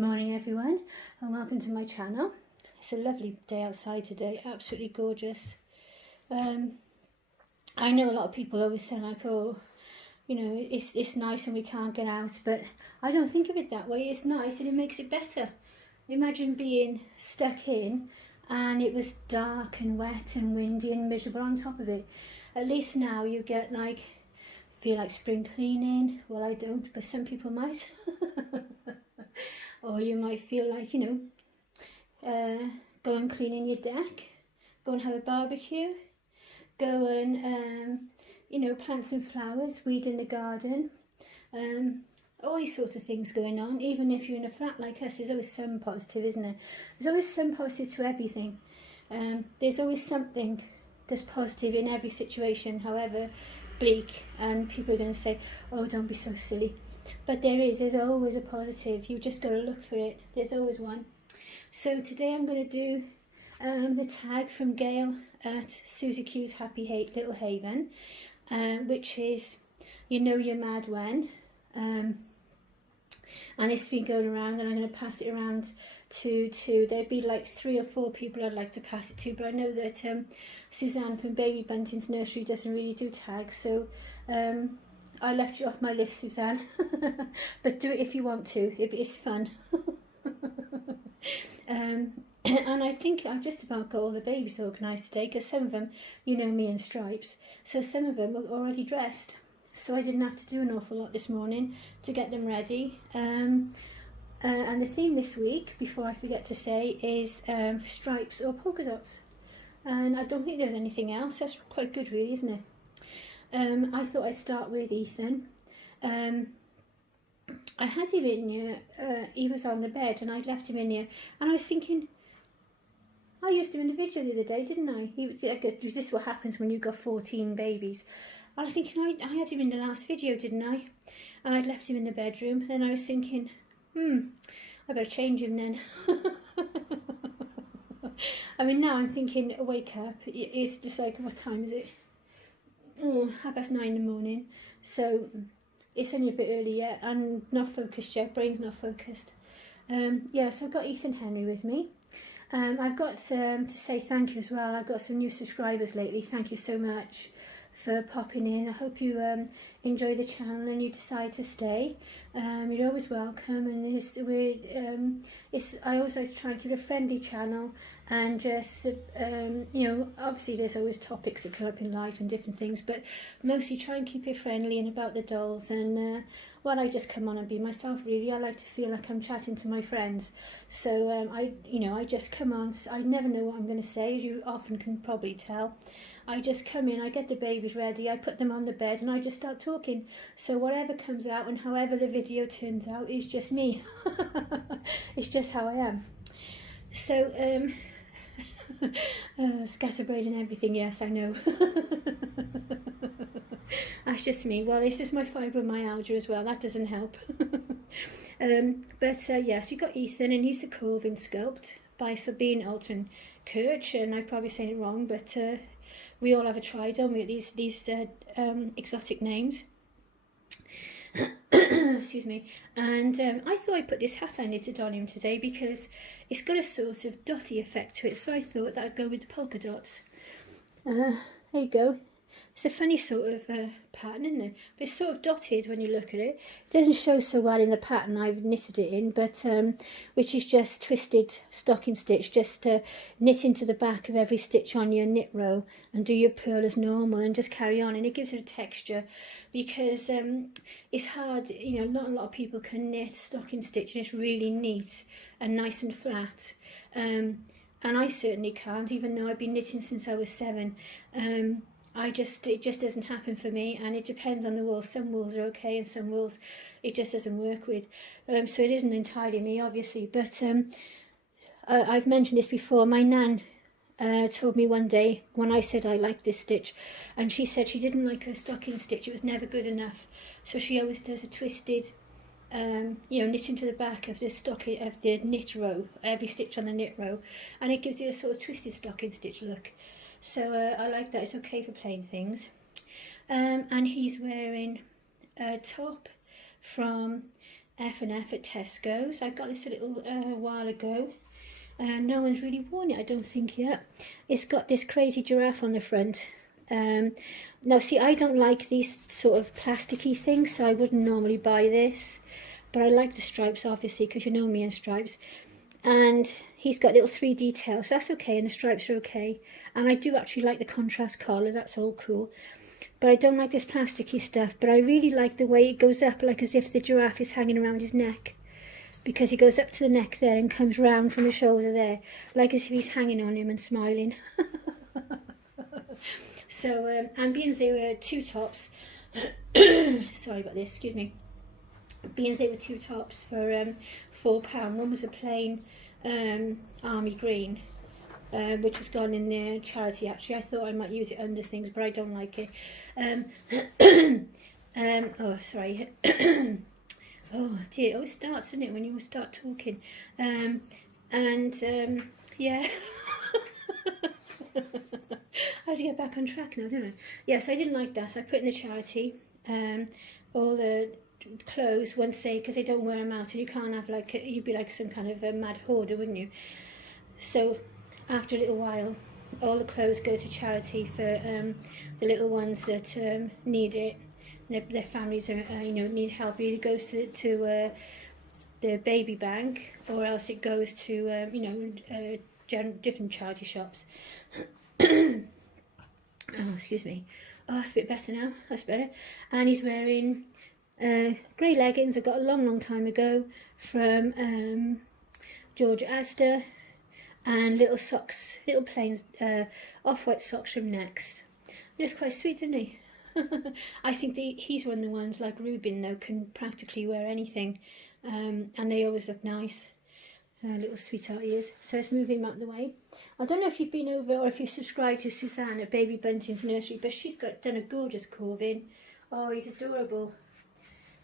Morning everyone, and welcome to my channel. It's a lovely day outside today, absolutely gorgeous. I know a lot of people always say like, oh, you know, it's nice and we can't get out, but I don't think of it that way. It's nice and it makes it better. Imagine being stuck in and it was dark and wet and windy and miserable on top of it. At least now you get like, feel like spring cleaning. Well, I don't, but some people might. Or you might feel like, you know, go and clean in your deck, go and have a barbecue, go and, you know, plant some flowers, weed in the garden, all these sorts of things going on. Even if you're in a flat like us, there's always some positive, isn't there? There's always some positive to everything. There's always something that's positive in every situation, however bleak, and people are going to say, oh, don't be so silly. But there's always a positive. You just got to look for it. There's always one. So today I'm going to do the tag from Gail at Susie Q's Happy Little Haven, which is, you know you're mad when. And it's been going around, and I'm going to pass it around to there'd be like 3 or 4 people I'd like to pass it to, but I know that Suzanne from Baby Buntings Nursery doesn't really do tags, so I left you off my list, Suzanne. But do it if you want to. It's fun. And I think I've just about got all the babies organised today, because some of them, you know me and stripes, so some of them are already dressed. So I didn't have to do an awful lot this morning to get them ready. And the theme this week, before I forget to say, is stripes or polka dots. And I don't think there's anything else. That's quite good really, isn't it? I thought I'd start with Ethan. I had him in here, he was on the bed and I'd left him in here, and I was thinking, I used him in the video the other day, didn't I? This is what happens when you've got 14 babies. I was thinking, I had him in the last video, didn't I? And I'd left him in the bedroom, and I was thinking, I better change him then. I mean, now I'm thinking, wake up, it's just like, what time is it? Oh, 9:30 in the morning, so it's only a bit early yet, and not focused yet, brain's not focused. Yeah, so I've got Ethan Henry with me. I've got to say thank you as well. I've got some new subscribers lately. Thank you so much for popping in. I hope you enjoy the channel and you decide to stay. You're always welcome, and I always like to try and keep it a friendly channel, and just you know, obviously there's always topics that come up in life and different things, but mostly try and keep it friendly and about the dolls. And well, I just come on and be myself really. I like to feel like I'm chatting to my friends, so I just come on. I never know what I'm going to say, as you often can probably tell. I just come in, I get the babies ready, I put them on the bed, and I just start talking. So whatever comes out and however the video turns out is just me. It's just how I am. So, scatterbrain and everything, yes, I know. That's just me. Well, this is my fibromyalgia as well, that doesn't help. Yes, you've got Ethan, and he's the Corvin Sculpt by Sabine Alton Kirch, and I'm probably saying it wrong, but we all have a try, don't we, these exotic names. Excuse me. And I thought I'd put this hat I knitted on him today because it's got a sort of dotty effect to it, so I thought that I'd go with the polka dots. There you go. It's a funny sort of pattern, isn't it? But it's sort of dotted when you look at it. It doesn't show so well in the pattern I've knitted it in, but which is just twisted stocking stitch. Just knit into the back of every stitch on your knit row and do your purl as normal and just carry on. And it gives it a texture, because it's hard, you know, not a lot of people can knit stocking stitch and it's really neat and nice and flat. And I certainly can't, even though I've been knitting since I was 7. It just doesn't happen for me, and it depends on the wool. Some wools are okay and some wools it just doesn't work with. So it isn't entirely me, obviously, but I've mentioned this before. My nan told me one day when I said I liked this stitch, and she said she didn't like her stocking stitch, it was never good enough, so she always does a twisted knit into the back of the knit row, every stitch on the knit row, and it gives you a sort of twisted stocking stitch look. So I like that. It's okay for plain things. And he's wearing a top from F&F at Tesco's. I got this a little while ago, and no one's really worn it, I don't think, yet. It's got this crazy giraffe on the front. Now see, I don't like these sort of plasticky things, so I wouldn't normally buy this, but I like the stripes, obviously, because you know me and stripes. And he's got little 3 details, so that's okay, and the stripes are okay. And I do actually like the contrast collar, that's all cool. But I don't like this plasticky stuff, but I really like the way it goes up, like as if the giraffe is hanging around his neck, because he goes up to the neck there and comes round from the shoulder there, like as if he's hanging on him and smiling. So, and being they were 2 tops, sorry about this, excuse me, being they were 2 tops for £4, one was a plain army green, which has gone in the charity. Actually, I thought I might use it under things, but I don't like it. Oh, sorry. Oh dear, it always starts, doesn't it, when you start talking. Yeah. I have to get back on track now, don't I? Yes, I didn't like that, so I put in the charity. All the clothes, once because they don't wear them out, and you can't have like, you'd be like some kind of a mad hoarder, wouldn't you? So after a little while, all the clothes go to charity for the little ones that need it. Their families are, need help. It either goes to the baby bank, or else it goes to different charity shops. Oh, excuse me. Oh, it's a bit better now. That's better. And he's wearing grey leggings I got a long time ago from George Asda, and little socks, little plain off-white socks from Next. He's quite sweet, isn't he? I think he's one of the ones, like Reuben, though, can practically wear anything, and they always look nice. Little sweetheart he is. So let's move him out of the way. I don't know if you've been over or if you subscribed to Suzanne at Baby Buntings Nursery, but she's done a gorgeous carving. Oh, he's adorable.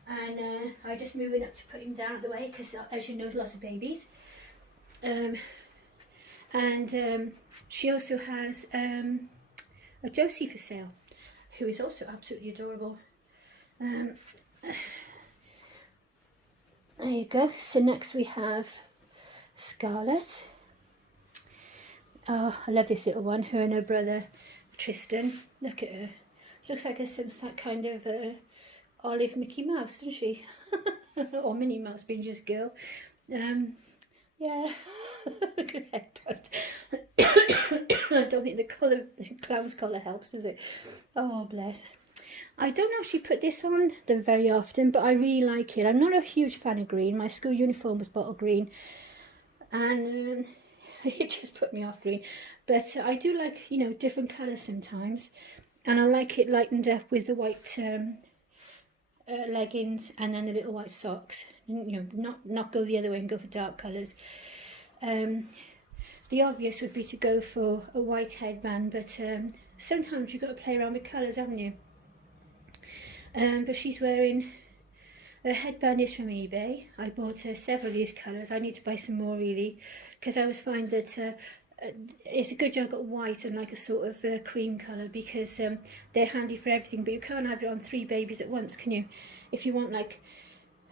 And I'm just moving up to put him down the way, because as you know, lots of babies. She also has a Josie for sale, who is also absolutely adorable. There you go. So next we have Scarlett. Oh, I love this little one. Her and her brother Tristan. Look at her. She looks like some kind of olive Mickey Mouse, doesn't she? Or Minnie Mouse, being just a girl. Yeah. Look at her headbutt. I don't think the clown's collar helps, does it? Oh, bless. I don't actually put this on them very often, but I really like it. I'm not a huge fan of green. My school uniform was bottle green, and it just put me off green. But I do like, different colours sometimes, and I like it lightened up with the white leggings and then the little white socks. Not go the other way and go for dark colours. The obvious would be to go for a white headband, but sometimes you've got to play around with colours, haven't you? But she's wearing, her headband is from eBay. I bought several of these colours. I need to buy some more, really, because I always find that it's a good job I got white and like a sort of cream colour, because they're handy for everything, but you can't have it on 3 babies at once, can you? If you want like,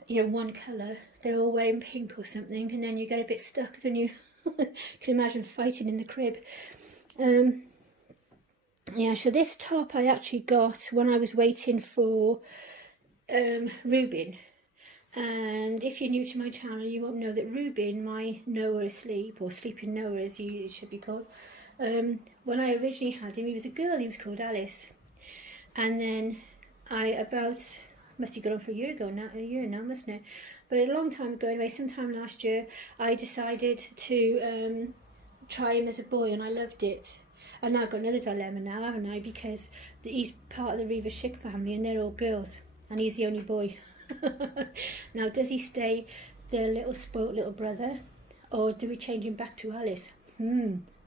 one colour, they're all wearing pink or something, and then you get a bit stuck, don't you? You can imagine fighting in the crib. Yeah, so this top I actually got when I was waiting for Reuben. And if you're new to my channel, you won't know that Reuben, my Noah asleep, or sleeping Noah as he should be called, when I originally had him, he was a girl, he was called Alice. And then must have gone on for a year now, mustn't it? But a long time ago anyway, sometime last year, I decided to try him as a boy, and I loved it. And now I've got another dilemma now, haven't I? Because he's part of the Reaver Schick family, and they're all girls, and he's the only boy. Now, does he stay the little spoilt little brother, or do we change him back to Alice?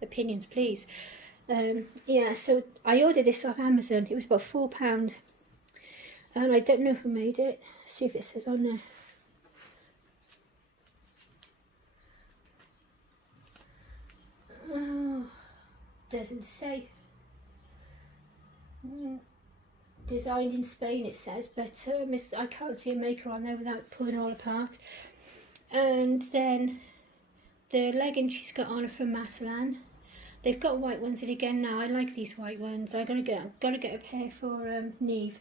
Opinions, please. Yeah, so I ordered this off Amazon. It was about £4, and I don't know who made it. Let's see if it says on there. Oh, doesn't say. designed in Spain, it says, but I can't see a maker on there without pulling it all apart. And then the leggings she's got on are from Matalan. They've got white ones in again now. I like these white ones. I'm gotta get a pair for Neve,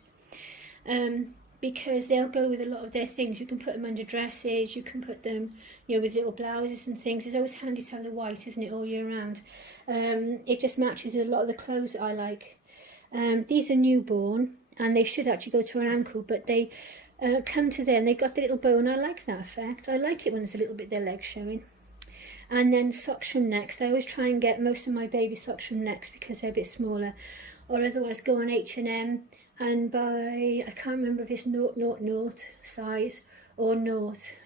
because they'll go with a lot of their things. You can put them under dresses. You can put them, you know, with little blouses and things. It's always handy to have the white, isn't it, all year round? It just matches a lot of the clothes that I like. These are newborn, and they should actually go to an ankle, but they come to there and they got the little bow, and I like that effect. I like it when there's a little bit their legs showing. And then socks from Next. I always try and get most of my baby socks from Next because they're a bit smaller, or otherwise go on H&M and buy, I can't remember if it's 000 size or naught.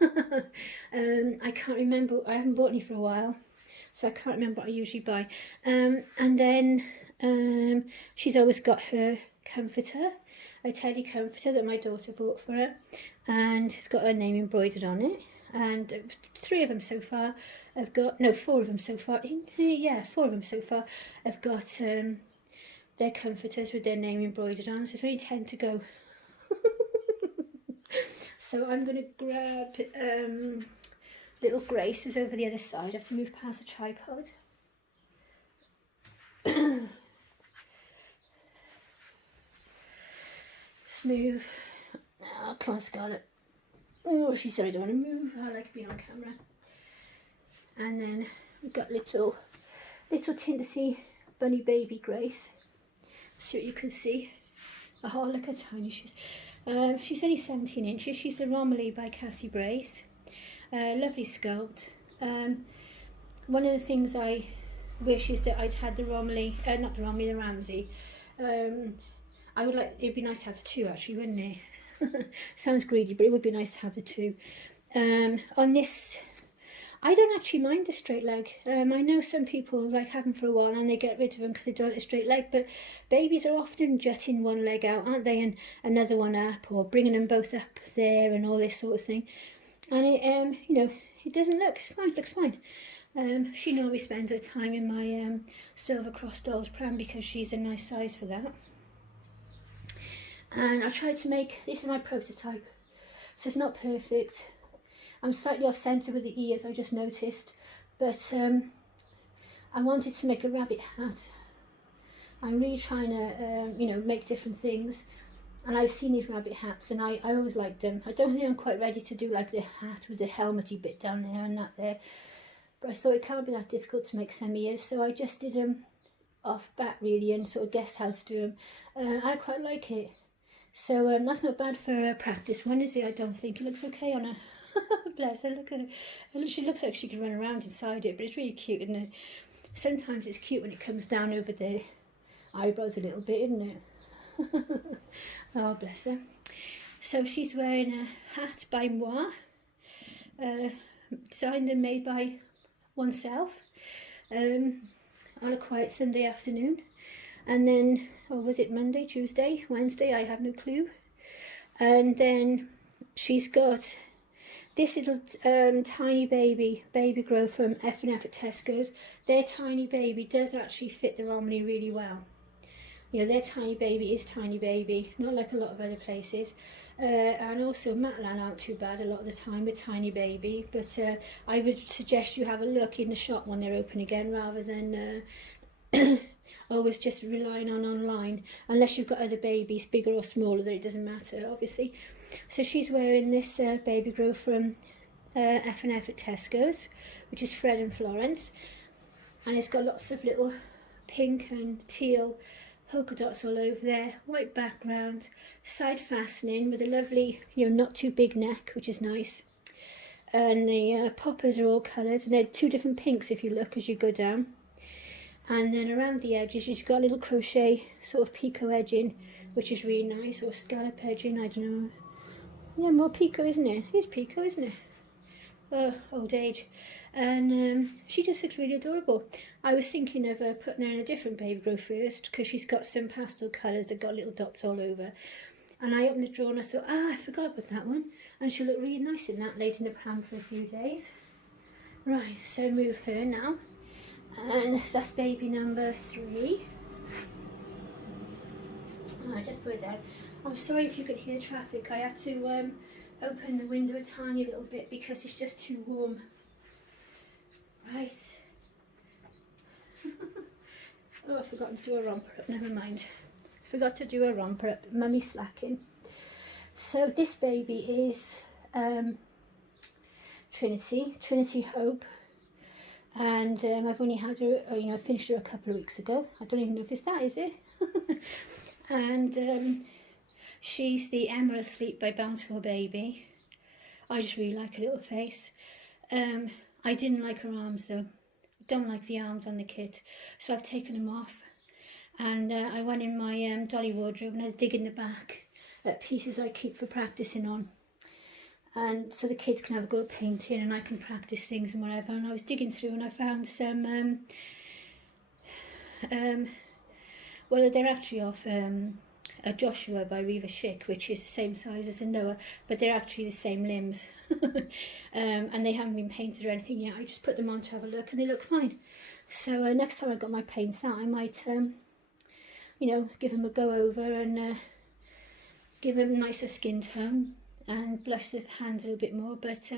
I can't remember, I haven't bought any for a while, so I can't remember what I usually buy. And then she's always got her comforter, a teddy comforter that my daughter bought for her, and it's got her name embroidered on it. And 3 of them so far have got, no, 4 of them so far, yeah, 4 of them so far have got their comforters with their name embroidered on, so there's only 10 to go. So I'm going to grab little Grace, who's over the other side. I have to move past the tripod. Let's move. Oh, come on, Scarlett. Oh, she said I don't want to move. I like being on camera. And then we've got little Tindersea bunny baby Grace. See what you can see. Oh, look how tiny she is. She's only 17 inches. She's the Romilly by Cassie Brace. Lovely sculpt. One of the things I wish is that I'd had the Romilly, not the Romilly, the Ramsey. I would like, it'd be nice to have the 2 actually, wouldn't it? Sounds greedy, but it would be nice to have the 2. On this, I don't actually mind the straight leg. I know some people like have them for a while and they get rid of them because they don't like the straight leg, but babies are often jutting one leg out, aren't they, and another one up, or bringing them both up there and all this sort of thing. And it, you know, it doesn't look, it's fine, looks fine. She normally spends her time in my Silver Cross Dolls pram because she's a nice size for that. And I tried to make, this is my prototype, so it's not perfect. I'm slightly off centre with the ears, I just noticed, but I wanted to make a rabbit hat. I'm really trying to, you know, make different things, and I've seen these rabbit hats and I always liked them. I don't think I'm quite ready to do like the hat with the helmety bit down there and that there, but I thought it can't be that difficult to make some ears, so I just did them off bat really and sort of guessed how to do them, and I quite like it. So that's not bad for a practice one, is it? I don't think. It looks okay on her. Bless her, look at her. She looks like she could run around inside it, but it's really cute, isn't it? Sometimes it's cute when it comes down over the eyebrows a little bit, isn't it? Oh, bless her. So she's wearing a hat by Moi, designed and made by oneself, on a quiet Sunday afternoon. And then, or was it Monday, Tuesday, Wednesday? I have no clue. And then she's got this little tiny baby grow from F&F at Tesco's. Their tiny baby does actually fit the Romilly really well. You know, their tiny baby is tiny baby, not like a lot of other places. And also Matalan aren't too bad a lot of the time with tiny baby. But I would suggest you have a look in the shop when they're open again, rather than always just relying on online, unless you've got other babies, bigger or smaller, that it doesn't matter, obviously. So she's wearing this baby grow from F&F at Tesco's, which is Fred and Florence, and it's got lots of little pink and teal polka dots all over there, white background, side fastening with a lovely, you know, not too big neck, which is nice. And the poppers are all coloured, and they're 2 different pinks if you look as you go down. And then around the edges she's got a little crochet sort of picot edging, which is really nice, or scallop edging, I don't know. Yeah, more picot, isn't it? It's picot, isn't it? Oh, old age. And she just looks really adorable. I was thinking of putting her in a different baby grow first, because she's got some pastel colours that got little dots all over. And I opened the drawer and I thought, I forgot about that one. And she'll look really nice in that, laid in the pram for a few days. Right, so move her now. And that's baby number 3. I just put it down. I'm sorry if you could hear traffic. I had to open the window a tiny little bit because it's just too warm. Right. Oh, I've forgotten to do a romper up. Never mind. Forgot to do a romper up. Mummy's slacking. So this baby is Trinity Hope, and I've only had her, finished her a couple of weeks ago. I don't even know if it's that, is it? And she's the Emerald Sleep by Bountiful Baby. I just really like her little face. I didn't like her arms though. Don't like the arms on the kit, so I've taken them off. And I went in my Dolly wardrobe and I dig in the back at pieces I keep for practicing on. And so the kids can have a go at painting and I can practice things and whatever. And I was digging through and I found some, well, they're actually off a Joshua by Reva Schick, which is the same size as a Noah, but they're actually the same limbs. And they haven't been painted or anything yet. I just put them on to have a look and they look fine. So next time I got my paints out, I might, give them a go over and give them a nicer skin tone and blush the hands a little bit more. But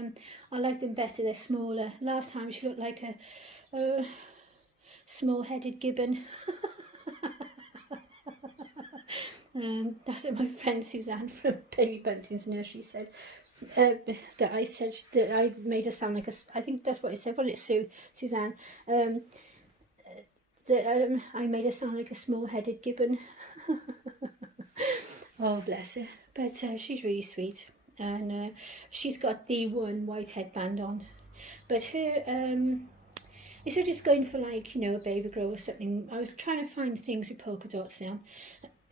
I like them better, they're smaller. Last time she looked like a small-headed gibbon. That's what my friend Suzanne from Baby Buntings Nursery said. That I said that I made her sound like a. I think that's what I said. Well, it's Suzanne. That I made her sound like a small-headed gibbon. Oh, bless her. But she's really sweet, and she's got the one white headband on. But her instead of just going for like a baby grow or something, I was trying to find things with polka dots now.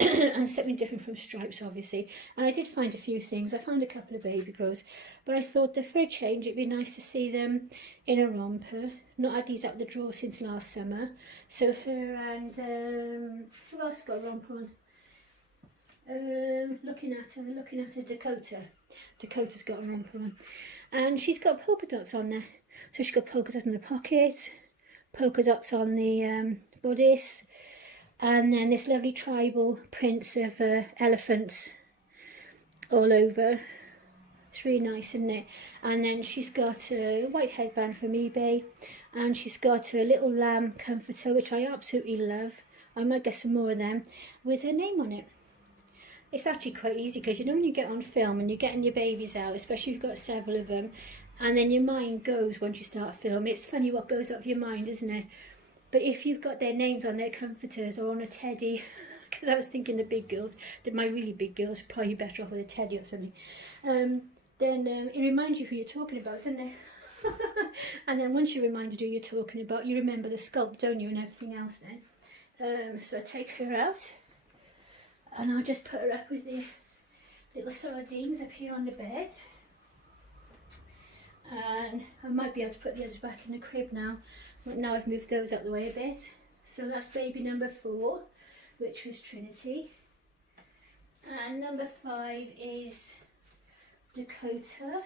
And something different from stripes, obviously. And I did find a few things. I found a couple of baby grows, but I thought that for a change it'd be nice to see them in a romper. Not had these out the drawer since last summer. So her and who else got a romper on? Looking at her, Dakota. Dakota's got a romper on, and she's got polka dots on there. So she's got polka dots in the pocket, polka dots on the bodice. And then this lovely tribal prints of elephants all over. It's really nice, isn't it? And then she's got a white headband from eBay. And she's got a little lamb comforter, which I absolutely love. I might get some more of them with her name on it. It's actually quite easy because when you get on film and you're getting your babies out, especially if you've got several of them, and then your mind goes once you start filming. It's funny what goes up your mind, isn't it? But if you've got their names on their comforters or on a teddy, because I was thinking the big girls, that my really big girls are probably better off with a teddy or something, then it reminds you who you're talking about, doesn't it? And then once you're reminded who you're talking about, you remember the sculpt, don't you, and everything else then. So I take her out, and I'll just put her up with the little sardines up here on the bed. And I might be able to put the others back in the crib now. But now I've moved those out the way a bit. So that's baby number 4, which was Trinity. And number 5 is Dakota.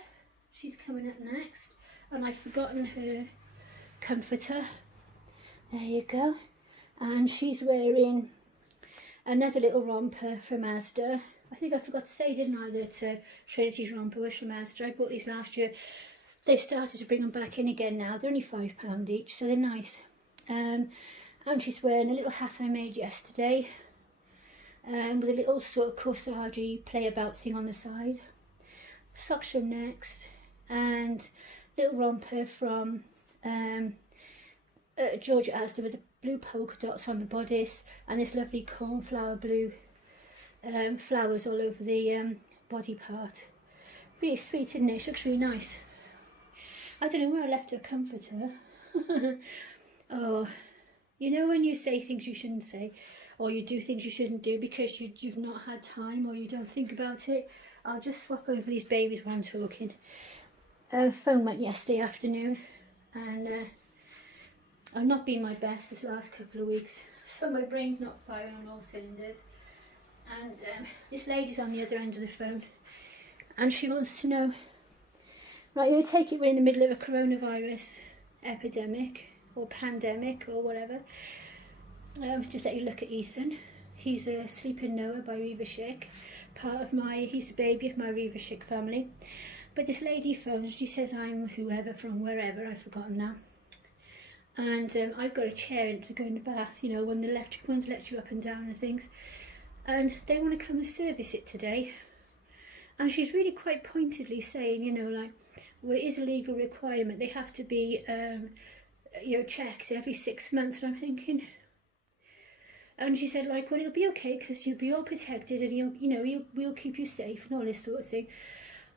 She's coming up next. And I've forgotten her comforter. There you go. And she's wearing another little romper from Asda. I think I forgot to say, didn't I, that Trinity's romper was from Asda. I bought these last year. They've started to bring them back in again now. They're only £5 each, so they're nice. And she's wearing a little hat I made yesterday, with a little sort of corsage play about thing on the side. Socks from Next, and little romper from Georgia Asda with the blue polka dots on the bodice, and this lovely cornflower blue flowers all over the body part. Really sweet, isn't it? She looks really nice. I don't know where I left her comforter. Oh, when you say things you shouldn't say, or you do things you shouldn't do because you've not had time or you don't think about it. I'll just swap over these babies while I'm talking. Phone went yesterday afternoon, and I've not been my best this last couple of weeks, so my brain's not firing on all cylinders. And this lady's on the other end of the phone, and she wants to know, right, you take it we're in the middle of a coronavirus epidemic or pandemic or whatever. Just let you look at Ethan. He's a Sleeping Noah by Revershik, he's the baby of my Revershik family. But this lady phones, she says I'm whoever from wherever, I've forgotten now. And I've got a chair to go in the bath, you know, when the electric ones let you up and down and things. And they want to come and service it today. And she's really quite pointedly saying, you know, like, well, it is a legal requirement. They have to be, you know, checked every 6 months. And I'm thinking, and she said, like, well, it'll be okay because you'll be all protected and we'll keep you safe and all this sort of thing.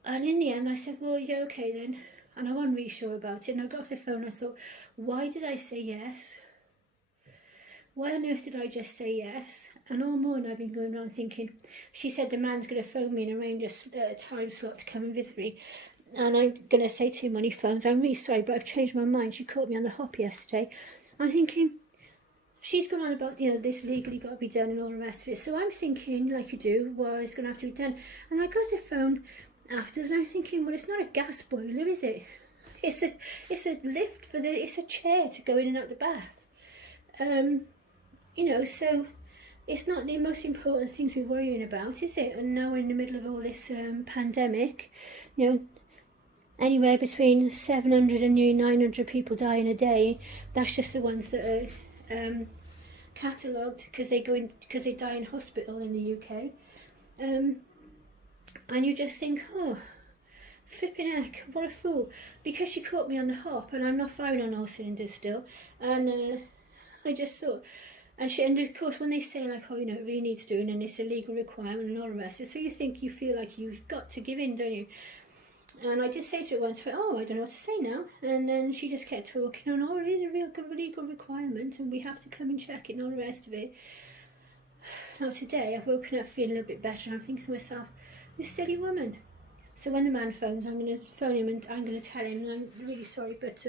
And in the end, I said, well, yeah, okay then. And I wasn't really sure about it. And I got off the phone and I thought, why did I say yes? Why on earth did I just say yes? And all morning I've been going on thinking, she said the man's going to phone me and arrange a time slot to come and visit me. And I'm going to say to him when he phones, I'm really sorry, but I've changed my mind. She caught me on the hop yesterday. I'm thinking, she's gone on about, you know, this legally got to be done and all the rest of it. So I'm thinking, like you do, well, it's going to have to be done. And I got the phone afterwards and I'm thinking, well, it's not a gas boiler, is it? It's a lift it's a chair to go in and out the bath. You know, so it's not the most important things we're worrying about, is it? And now we're in the middle of all this pandemic, you know, anywhere between 700 and nearly 900 people dying a day. That's just the ones that are catalogued because they die in hospital in the UK. And you just think, oh, flipping heck, what a fool. Because she caught me on the hop and I'm not firing on all cylinders still. And I just thought, and of course when they say like, oh, you know, it really needs doing and it's a legal requirement and all the rest, so you feel like you've got to give in, don't you? And I did say to her once, oh, I don't know what to say now. And then she just kept talking on, oh, it is a real legal requirement and we have to come and check it and all the rest of it. Now today I've woken up feeling a little bit better and I'm thinking to myself, you silly woman. So when the man phones, I'm going to phone him and I'm going to tell him, I'm really sorry, but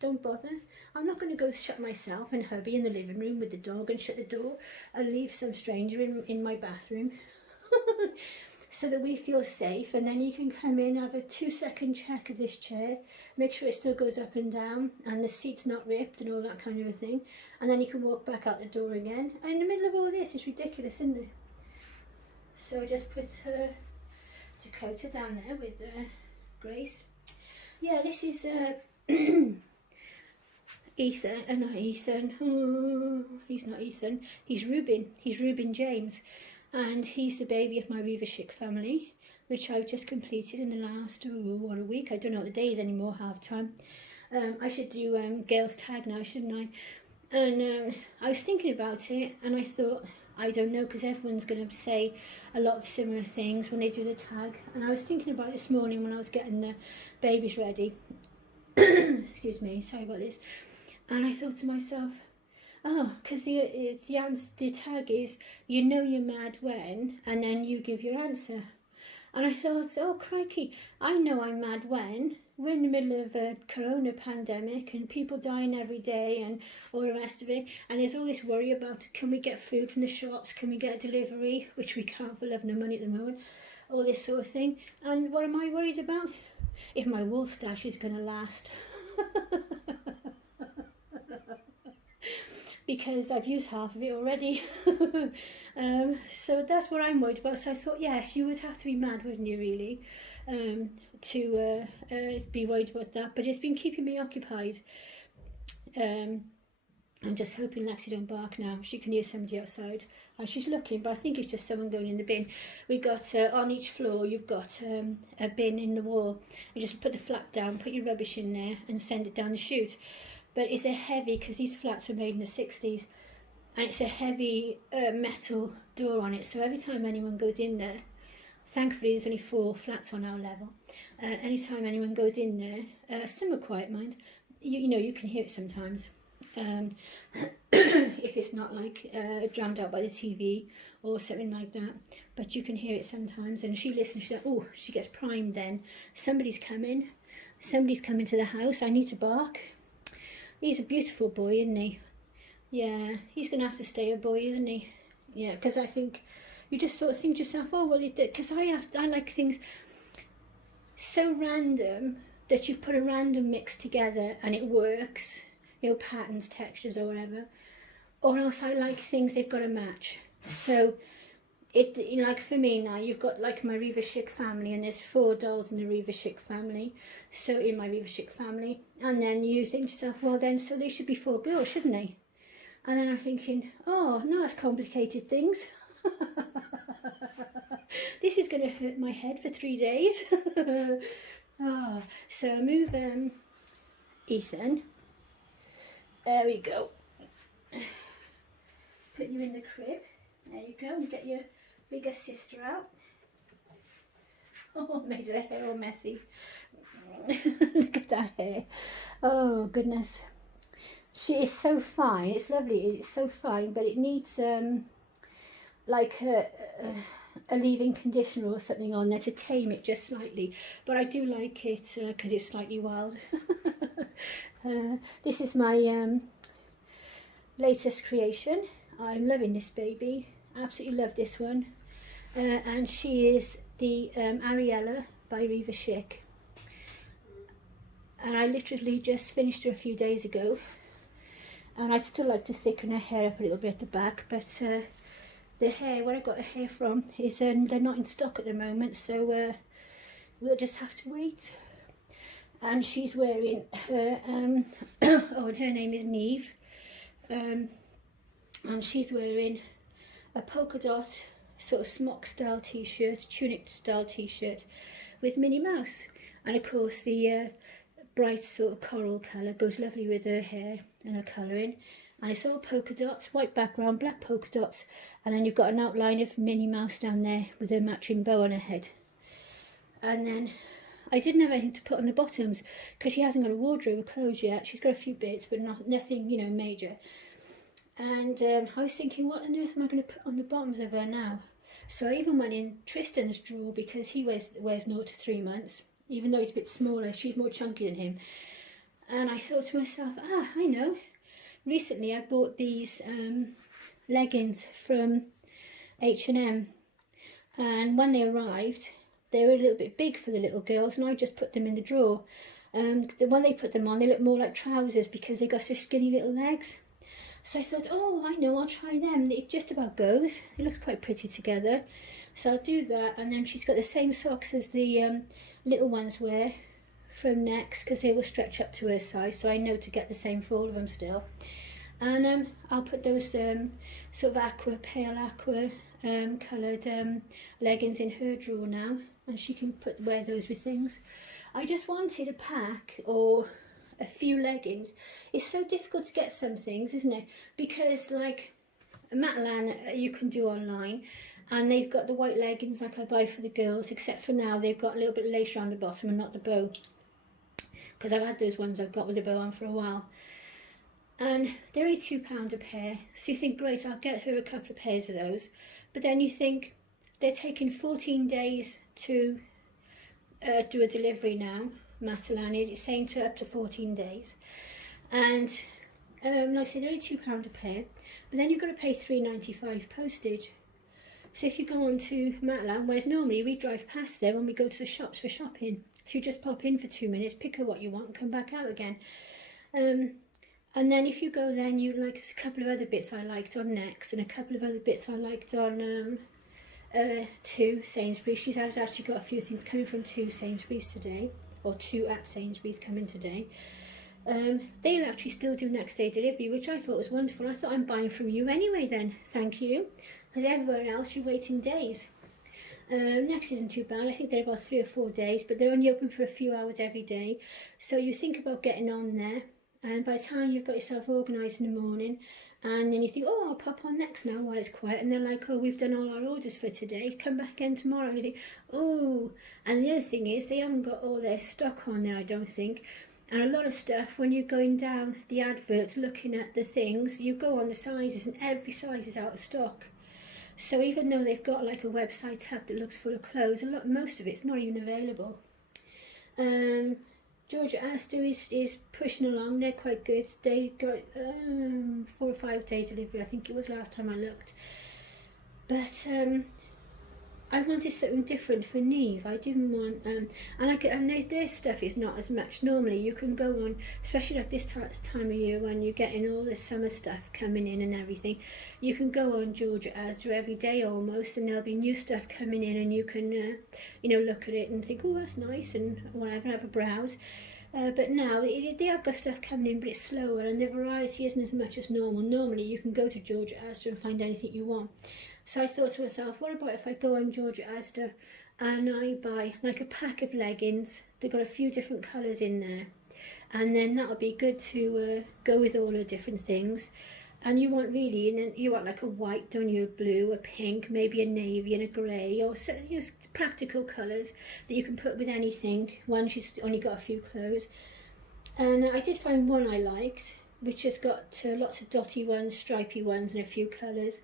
don't bother. I'm not going to go shut myself and hubby in the living room with the dog and shut the door and leave some stranger in my bathroom. So that we feel safe, and then you can come in, have a 2-second check of this chair, make sure it still goes up and down and the seat's not ripped and all that kind of a thing, and then you can walk back out the door again. And in the middle of all this, it's ridiculous, isn't it? So I just put Dakota down there with Grace. Yeah, this is not Ethan. Oh, he's not Ethan. He's Reuben. He's Reuben James. And he's the baby of my Revershik family, which I've just completed in the last, a week. I don't know what the days anymore, half time. I should do Gail's tag now, shouldn't I? And I was thinking about it, and I thought, I don't know, because everyone's going to say a lot of similar things when they do the tag. And I was thinking about it this morning when I was getting the babies ready. Excuse me, sorry about this. And I thought to myself, oh, because the tag is, you know you're mad when, and then you give your answer. And I thought, oh crikey, I know I'm mad when. We're in the middle of a corona pandemic and people dying every day and all the rest of it. And there's all this worry about, can we get food from the shops? Can we get a delivery? Which we can't for love nor money at the moment. All this sort of thing. And what am I worried about? If my wool stash is going to last. Because I've used half of it already. So that's what I'm worried about. So I thought, yes, you would have to be mad, wouldn't you, really, to be worried about that. But it's been keeping me occupied. I'm just hoping Lexi don't bark now. She can hear somebody outside. She's looking, but I think it's just someone going in the bin. We got, on each floor, you've got a bin in the wall. You just put the flap down, put your rubbish in there and send it down the chute. But it's a heavy, because these flats were made in the 60s, and it's a heavy metal door on it, so every time anyone goes in there, thankfully there's only 4 flats on our level, anytime anyone goes in there, some are quiet, mind, you know, you can hear it sometimes, if it's not like drowned out by the TV or something like that, but you can hear it sometimes. And she listens, she's like, oh, she gets primed then, somebody's coming to the house, I need to bark. He's a beautiful boy, isn't he? Yeah, he's going to have to stay a boy, isn't he? Yeah, because I think you just sort of think to yourself, oh, well, because I like things so random that you've put a random mix together and it works, you know, patterns, textures or whatever. Or else I like things they've got to match. So it, like for me now, you've got like my Riva Chic family, and there's 4 dolls in the Riva Chic family, so in my Riva Chic family, and then you think to yourself, well then, so they should be 4 girls, shouldn't they? And then I'm thinking, oh, no, that's complicated things. This is going to hurt my head for 3 days. Oh, so move Ethan. There we go. Put you in the crib. There you go. And get your bigger sister out. Oh, made her hair all messy. Look at that hair. Oh, goodness. She is so fine. It's lovely. It's so fine, but it needs like a leave-in conditioner or something on there to tame it just slightly. But I do like it because it's slightly wild. This is my latest creation. I'm loving this baby. Absolutely love this one. And she is the Ariella by Riva Chic. And I literally just finished her a few days ago. And I'd still like to thicken her hair up a little bit at the back, but the hair, where I got the hair from, is they're not in stock at the moment, so we'll just have to wait. And she's wearing her, oh, and her name is Neve, and she's wearing a polka dot sort of smock style t-shirt, tunic style t-shirt with Minnie Mouse, and of course the bright sort of coral colour goes lovely with her hair and her colouring, and it's all polka dots, white background, black polka dots, and then you've got an outline of Minnie Mouse down there with a matching bow on her head. And then I didn't have anything to put on the bottoms because she hasn't got a wardrobe of clothes yet. She's got a few bits, but nothing, you know, major. And I was thinking, what on earth am I going to put on the bottoms of her now? So I even went in Tristan's drawer, because he wears 0 to 3 months. Even though he's a bit smaller, she's more chunky than him. And I thought to myself, I know. Recently I bought these leggings from H&M. And when they arrived, they were a little bit big for the little girls, and I just put them in the drawer. When they put them on, they look more like trousers because they got such skinny little legs. So I thought, oh, I know, I'll try them. It just about goes. It looks quite pretty together. So I'll do that. And then she's got the same socks as the little ones wear from Next, because they will stretch up to her size. So I know to get the same for all of them still. And I'll put those sort of pale aqua coloured leggings in her drawer now. And she can wear those with things. I just wanted a pack or a few leggings. It's so difficult to get some things, isn't it? Because like Matalan you can do online, and they've got the white leggings like I buy for the girls, except for now they've got a little bit lace around the bottom and not the bow, because I've had those ones I've got with the bow on for a while, and they're only £2 a pair. So you think, great, I'll get her a couple of pairs of those, but then you think they're taking 14 days to do a delivery now. Matalan is, it's saying to up to 14 days, and like I said, they're only £2 a pair, but then you've got to pay £3.95 postage. So if you go on to Matalan, whereas normally we drive past there when we go to the shops for shopping, so you just pop in for 2 minutes, pick up what you want and come back out again. And then if you go then, you like, there's a couple of other bits I liked on Next, and a couple of other bits I liked on to Sainsbury's. She's actually got a few things coming from to Sainsbury's today, or 2 at Sainsbury's coming today. They'll actually still do next day delivery, which I thought was wonderful. I thought, I'm buying from you anyway then, thank you, because everywhere else you're waiting days. Next isn't too bad. I think they're about 3 or 4 days, but they're only open for a few hours every day. So you think about getting on there, and by the time you've got yourself organised in the morning, and then you think, oh, I'll pop on Next now while it's quiet, and they're like, oh, we've done all our orders for today, come back again tomorrow, and you think, oh. And the other thing is, they haven't got all their stock on there, I don't think. And a lot of stuff, when you're going down the adverts looking at the things, you go on the sizes and every size is out of stock. So even though they've got like a website tab that looks full of clothes, most of it's not even available. Georgia Astor is pushing along. They're quite good. They got 4 or 5 day delivery, I think it was last time I looked. But I wanted something different for Neve. I didn't want, and their stuff is not as much. Normally you can go on, especially like this time of year when you're getting all the summer stuff coming in and everything, you can go on Georgia Asda every day almost, and there'll be new stuff coming in, and you can, look at it and think, oh, that's nice, and whatever, have a browse. But now they have got stuff coming in, but it's slower, and the variety isn't as much as normal. Normally you can go to Georgia Asda and find anything you want. So I thought to myself, what about if I go on Georgia Asda and I buy like a pack of leggings? They've got a few different colours in there, and then that'll be good to go with all the different things. And you want like a white, don't you, a blue, a pink, maybe a navy and a grey, or practical colours that you can put with anything once you've only got a few clothes. And I did find one I liked, which has got lots of dotty ones, stripy ones, and a few colours.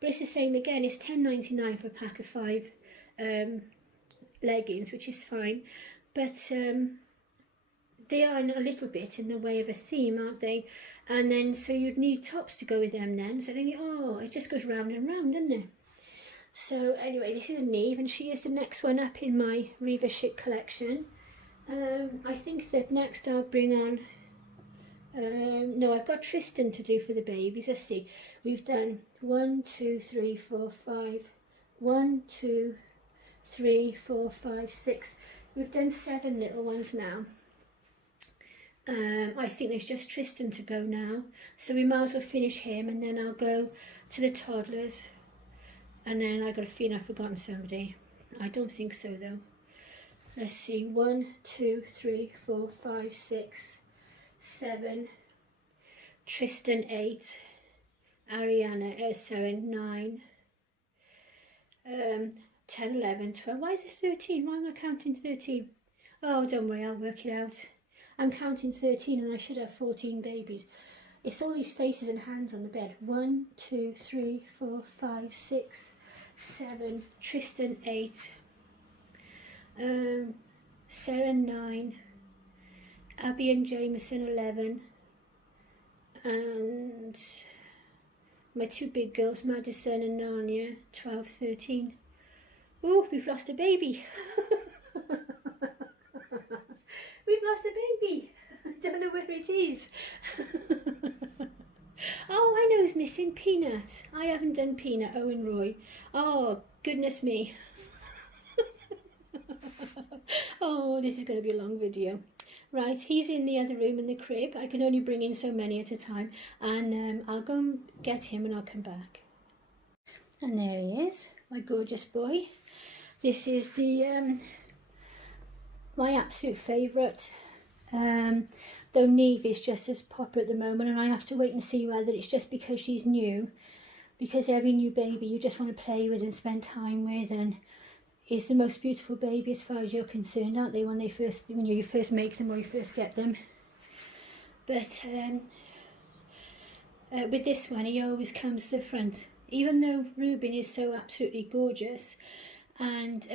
But it's the same again, it's $10.99 for a pack of 5 leggings, which is fine. But they are a little bit in the way of a theme, aren't they? And then, so you'd need tops to go with them then. So then, it just goes round and round, doesn't it? So anyway, this is Neve, and she is the next one up in my Reva Chic collection. I think that next I'll bring on... no, I've got Tristan to do for the babies. Let's see. We've done 1, 2, 3, 4, 5. 1, 2, 3, 4, 5, 6. We've done 7 little ones now. I think there's just Tristan to go now. So we might as well finish him, and then I'll go to the toddlers. And then I've got a feeling I've forgotten somebody. I don't think so though. Let's see. 1, 2, 3, 4, 5, 6. 7, Tristan 8, Sarah 9, 10, 11, 12. Why is it 13? Why am I counting 13? Oh, don't worry, I'll work it out. I'm counting 13 and I should have 14 babies. It's all these faces and hands on the bed. 1, 2, 3, 4, 5, 6, 7, Tristan 8, Sarah 9, Abby and Jameson 11, and my 2 big girls, Madison and Narnia, 12, 13. Oh, we've lost a baby. We've lost a baby. I don't know where it is. Oh, I know who's missing. Peanut. I haven't done Peanut, Owen Roy. Oh, goodness me. Oh, this is going to be a long video. Right, he's in the other room in the crib. I can only bring in so many at a time, and I'll go and get him and I'll come back. And there he is, my gorgeous boy. This is the my absolute favourite. Though Neve is just as popular at the moment, and I have to wait and see whether it's just because she's new, because every new baby you just want to play with and spend time with, and it's the most beautiful baby as far as you're concerned, aren't they, when you first make them or you first get them. But with this one, he always comes to the front, even though Reuben is so absolutely gorgeous, and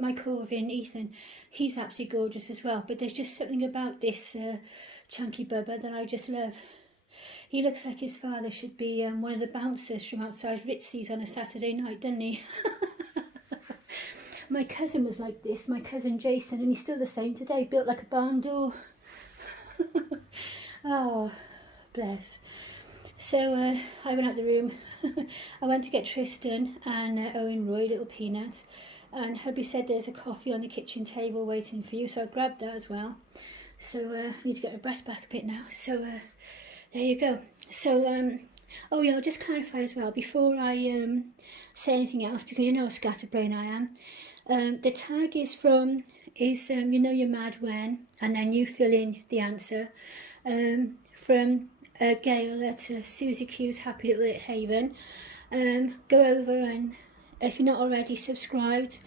my Corvin, Ethan, he's absolutely gorgeous as well, but there's just something about this chunky bubba that I just love. He looks like his father should be one of the bouncers from outside Ritzy's on a Saturday night, doesn't he? My cousin was like this, my cousin Jason, and he's still the same today, built like a barn door. Oh, bless. So I went out the room. I went to get Tristan and Owen Roy, little Peanut, and hubby said there's a coffee on the kitchen table waiting for you, so I grabbed that as well. So I need to get my breath back a bit now. So there you go. So oh yeah, I'll just clarify as well before I say anything else, because you know how scatterbrain I am. The tag is you know you're mad when, and then you fill in the answer, from Gail at Susie Q's Happy Little Haven. Go over, and if you're not already subscribed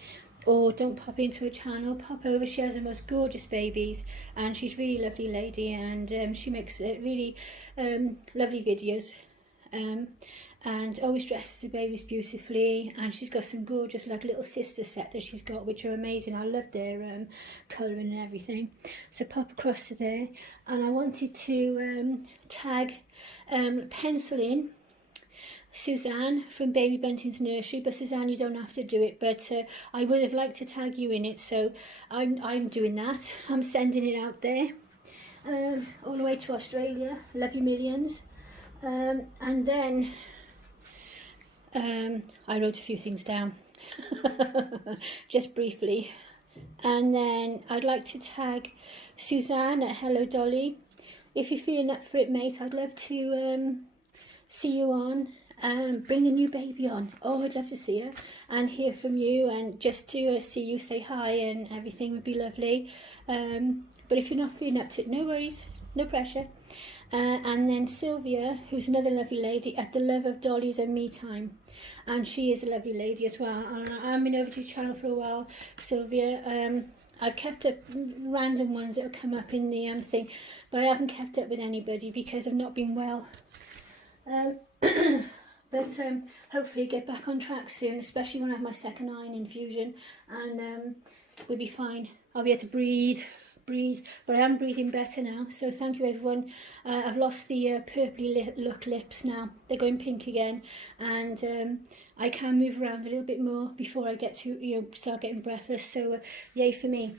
or don't pop into her channel, pop over. She has the most gorgeous babies, and she's a really lovely lady, and she makes really lovely videos, and always dresses the babies beautifully, and she's got some gorgeous like little sister set that she's got, which are amazing. I love their colouring and everything. So pop across to there, and I wanted to tag pencil in Suzanne from Baby Buntings Nursery, but Suzanne, you don't have to do it, but I would have liked to tag you in it, so I'm doing that. I'm sending it out there, all the way to Australia. Love you millions. And then I wrote a few things down, just briefly. And then I'd like to tag Suzanne at Hello Dolly. If you're feeling up for it, mate, I'd love to see you on. Bring the new baby on. Oh, I'd love to see her and hear from you, and just to see you say hi and everything would be lovely. But if you're not feeling up to it, no worries, no pressure. And then Sylvia, who's another lovely lady at the Love of Dollies and Me Time, and she is a lovely lady as well. I've been over to your channel for a while, Sylvia. I've kept up random ones that will come up in the thing, but I haven't kept up with anybody because I've not been well. But hopefully get back on track soon, especially when I have my second iron infusion, and we'll be fine. I'll be able to breathe, but I am breathing better now, so thank you everyone. I've lost the purpley look lips now. They're going pink again, and I can move around a little bit more before I get to start getting breathless, so yay for me.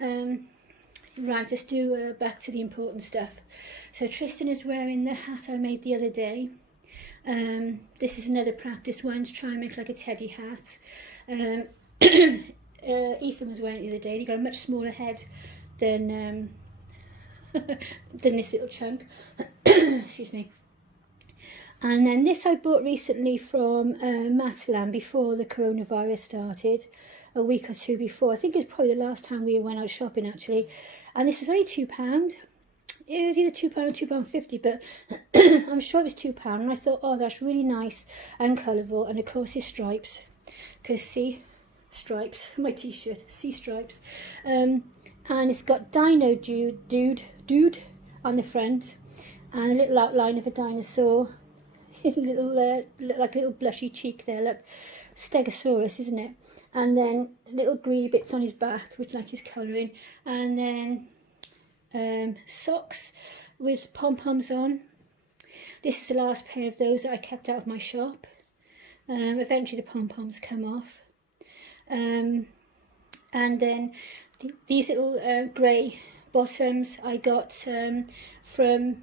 Right, let's do back to the important stuff. So Tristan is wearing the hat I made the other day. This is another practice one to try and make like a teddy hat. Ethan was wearing it the other day, and he got a much smaller head than this little chunk. Excuse me. And then this I bought recently from Matalan before the coronavirus started, a week or two before. I think it was probably the last time we went out shopping actually. And this was only £2. It was either £2 or £2.50, but I'm sure it was £2. And I thought, oh, that's really nice and colourful. And of course, it's stripes, because see, stripes. My T-shirt, see stripes. And it's got Dino Dude on the front, and a little outline of a dinosaur. Little like a little blushy cheek there. Look, Stegosaurus, isn't it? And then little green bits on his back, which like his colouring, and then socks with pom-poms on. This is the last pair of those that I kept out of my shop. Eventually the pom-poms come off. And then these little grey bottoms I got from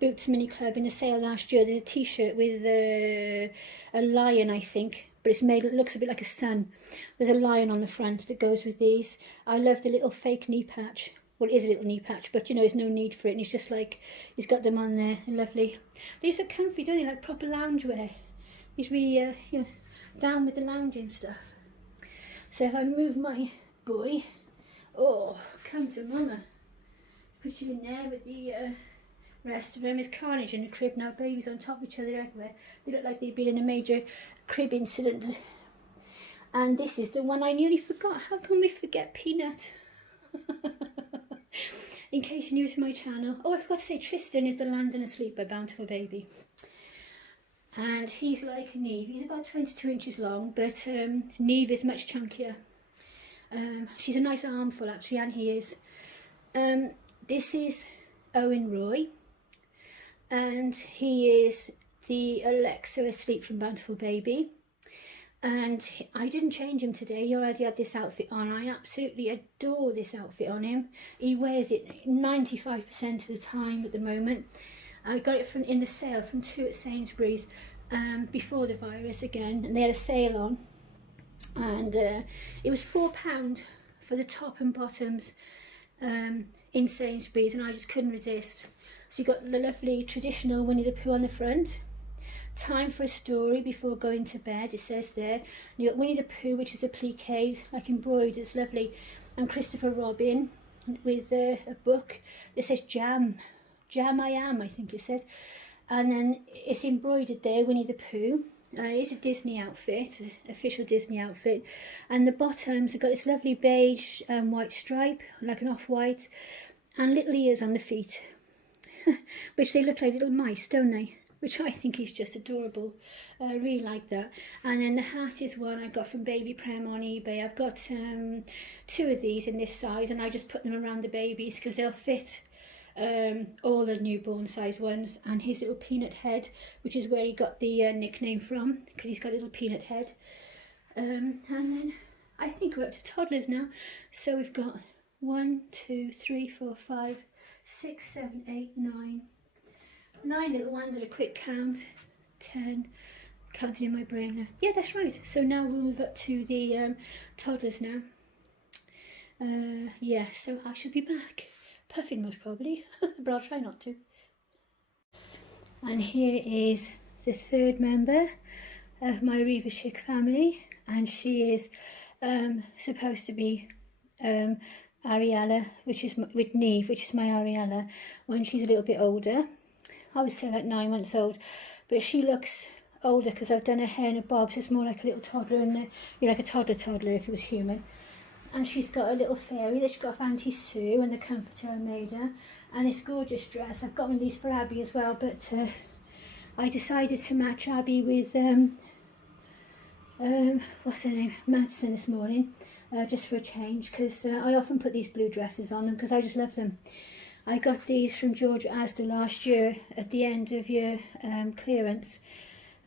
Boots Mini Club in the sale last year. There's a t-shirt with a lion, I think, but it's made, it looks a bit like a sun. There's a lion on the front that goes with these. I love the little fake knee patch. Well, it is a little knee patch, but there's no need for it, and he's just like, he's got them on there. They're lovely. They're so comfy, don't they? Like proper loungewear. He's really down with the lounging stuff. So if I move my boy, oh, come to mama. Put you in there with the rest of them. There's carnage in the crib now. Babies on top of each other everywhere. They look like they've been in a major crib incident. And this is the one I nearly forgot. How can we forget Peanut? In case you're new to my channel. Oh, I forgot to say Tristan is the Landing Asleep by Bountiful Baby. And he's like Neve. He's about 22 inches long, but Neve is much chunkier. She's a nice armful actually, and he is. This is Owen Roy, and he is the Alexa Asleep from Bountiful Baby. And I didn't change him today. He already had this outfit on. I absolutely adore this outfit on him. He wears it 95% of the time at the moment. I got it in the sale from 2 at Sainsbury's before the virus again, and they had a sale on, and it was £4 for the top and bottoms in Sainsbury's, and I just couldn't resist. So you got the lovely traditional Winnie the Pooh on the front. Time for a story before going to bed, it says there. You got Winnie the Pooh, which is a plique, like embroidered, it's lovely, and Christopher Robin with a book that says Jam I Am, I think it says, and then it's embroidered there, Winnie the Pooh. It's a Disney outfit, official Disney outfit, and the bottoms have got this lovely beige and white stripe, like an off-white, and little ears on the feet, which they look like little mice, don't they? Which I think is just adorable. I really like that. And then the hat is one I got from Baby Prem on eBay. I've got 2 of these in this size, and I just put them around the babies because they'll fit all the newborn size ones, and his little peanut head, which is where he got the nickname from, because he's got a little peanut head. And then I think we're up to toddlers now. So we've got 1, 2, 3, 4, 5, 6, 7, 8, 9. 9 little ones at a quick count. 10. Counting in my brain now. Yeah, that's right. So now we'll move up to the toddlers now. Yeah, so I shall be back. Puffing most probably, but I'll try not to. And here is the third member of my Revershik family, and she is supposed to be Ariella, which is with Neve, which is my Ariella, when she's a little bit older. I would say like 9 months old, but she looks older because I've done her hair in a bob, so it's more like a little toddler, and like a toddler if it was human. And she's got a little fairy that she got off Auntie Sue, and the comforter I made her, and this gorgeous dress. I've got one of these for Abby as well, but I decided to match Abby with what's her name, Madison, this morning, just for a change, because I often put these blue dresses on them because I just love them. I got these from George Asda last year at the end of year clearance,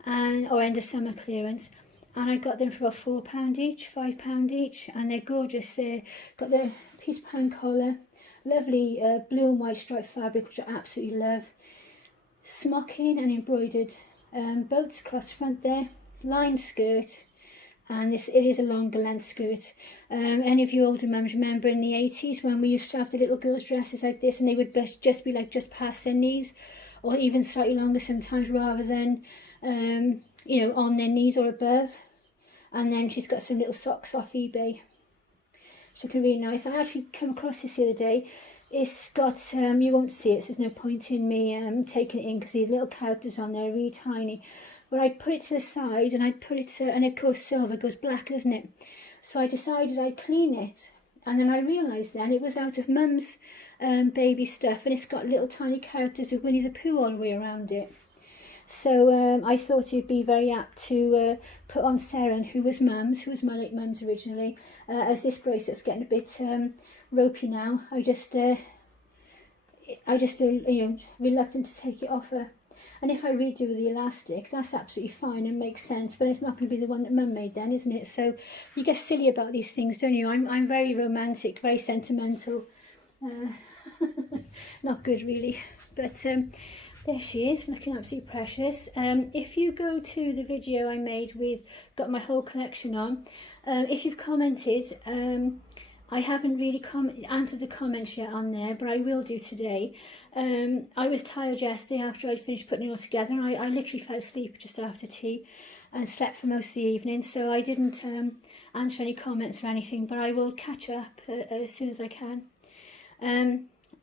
or end of summer clearance, and I got them for about £4 each, £5 each, and they're gorgeous. They've got the piece of pound collar, lovely blue and white striped fabric, which I absolutely love. Smocking and embroidered boats across the front there, lined skirt, and it is a longer length skirt. Any of you older mums remember in the 80s when we used to have the little girls' dresses like this, and they would just be like just past their knees, or even slightly longer sometimes, rather than on their knees or above. And then she's got some little socks off eBay. She's looking really nice. I actually came across this the other day. It's got, you won't see it, so there's no point in me taking it in because these little characters on there are really tiny. But I'd put it to the side, and I'd put it to, and of course silver goes black, doesn't it? So I decided I'd clean it. And then I realised then it was out of Mum's baby stuff, and it's got little tiny characters of Winnie the Pooh all the way around it. So I thought it'd be very apt to put on Seren, who was my late mum's originally, as this bracelet's getting a bit ropey now. I just reluctant to take it off her. And if I redo the elastic, that's absolutely fine and makes sense, but it's not going to be the one that Mum made then, isn't it? So you get silly about these things, don't you? I'm very romantic, very sentimental. Not good really, but there she is, looking absolutely precious. If you go to the video I made with, got my whole collection on, if you've commented, I haven't really answered the comments yet on there, but I will do today. I was tired yesterday after I'd finished putting it all together, and I literally fell asleep just after tea and slept for most of the evening, so I didn't answer any comments or anything, but I will catch up as soon as I can.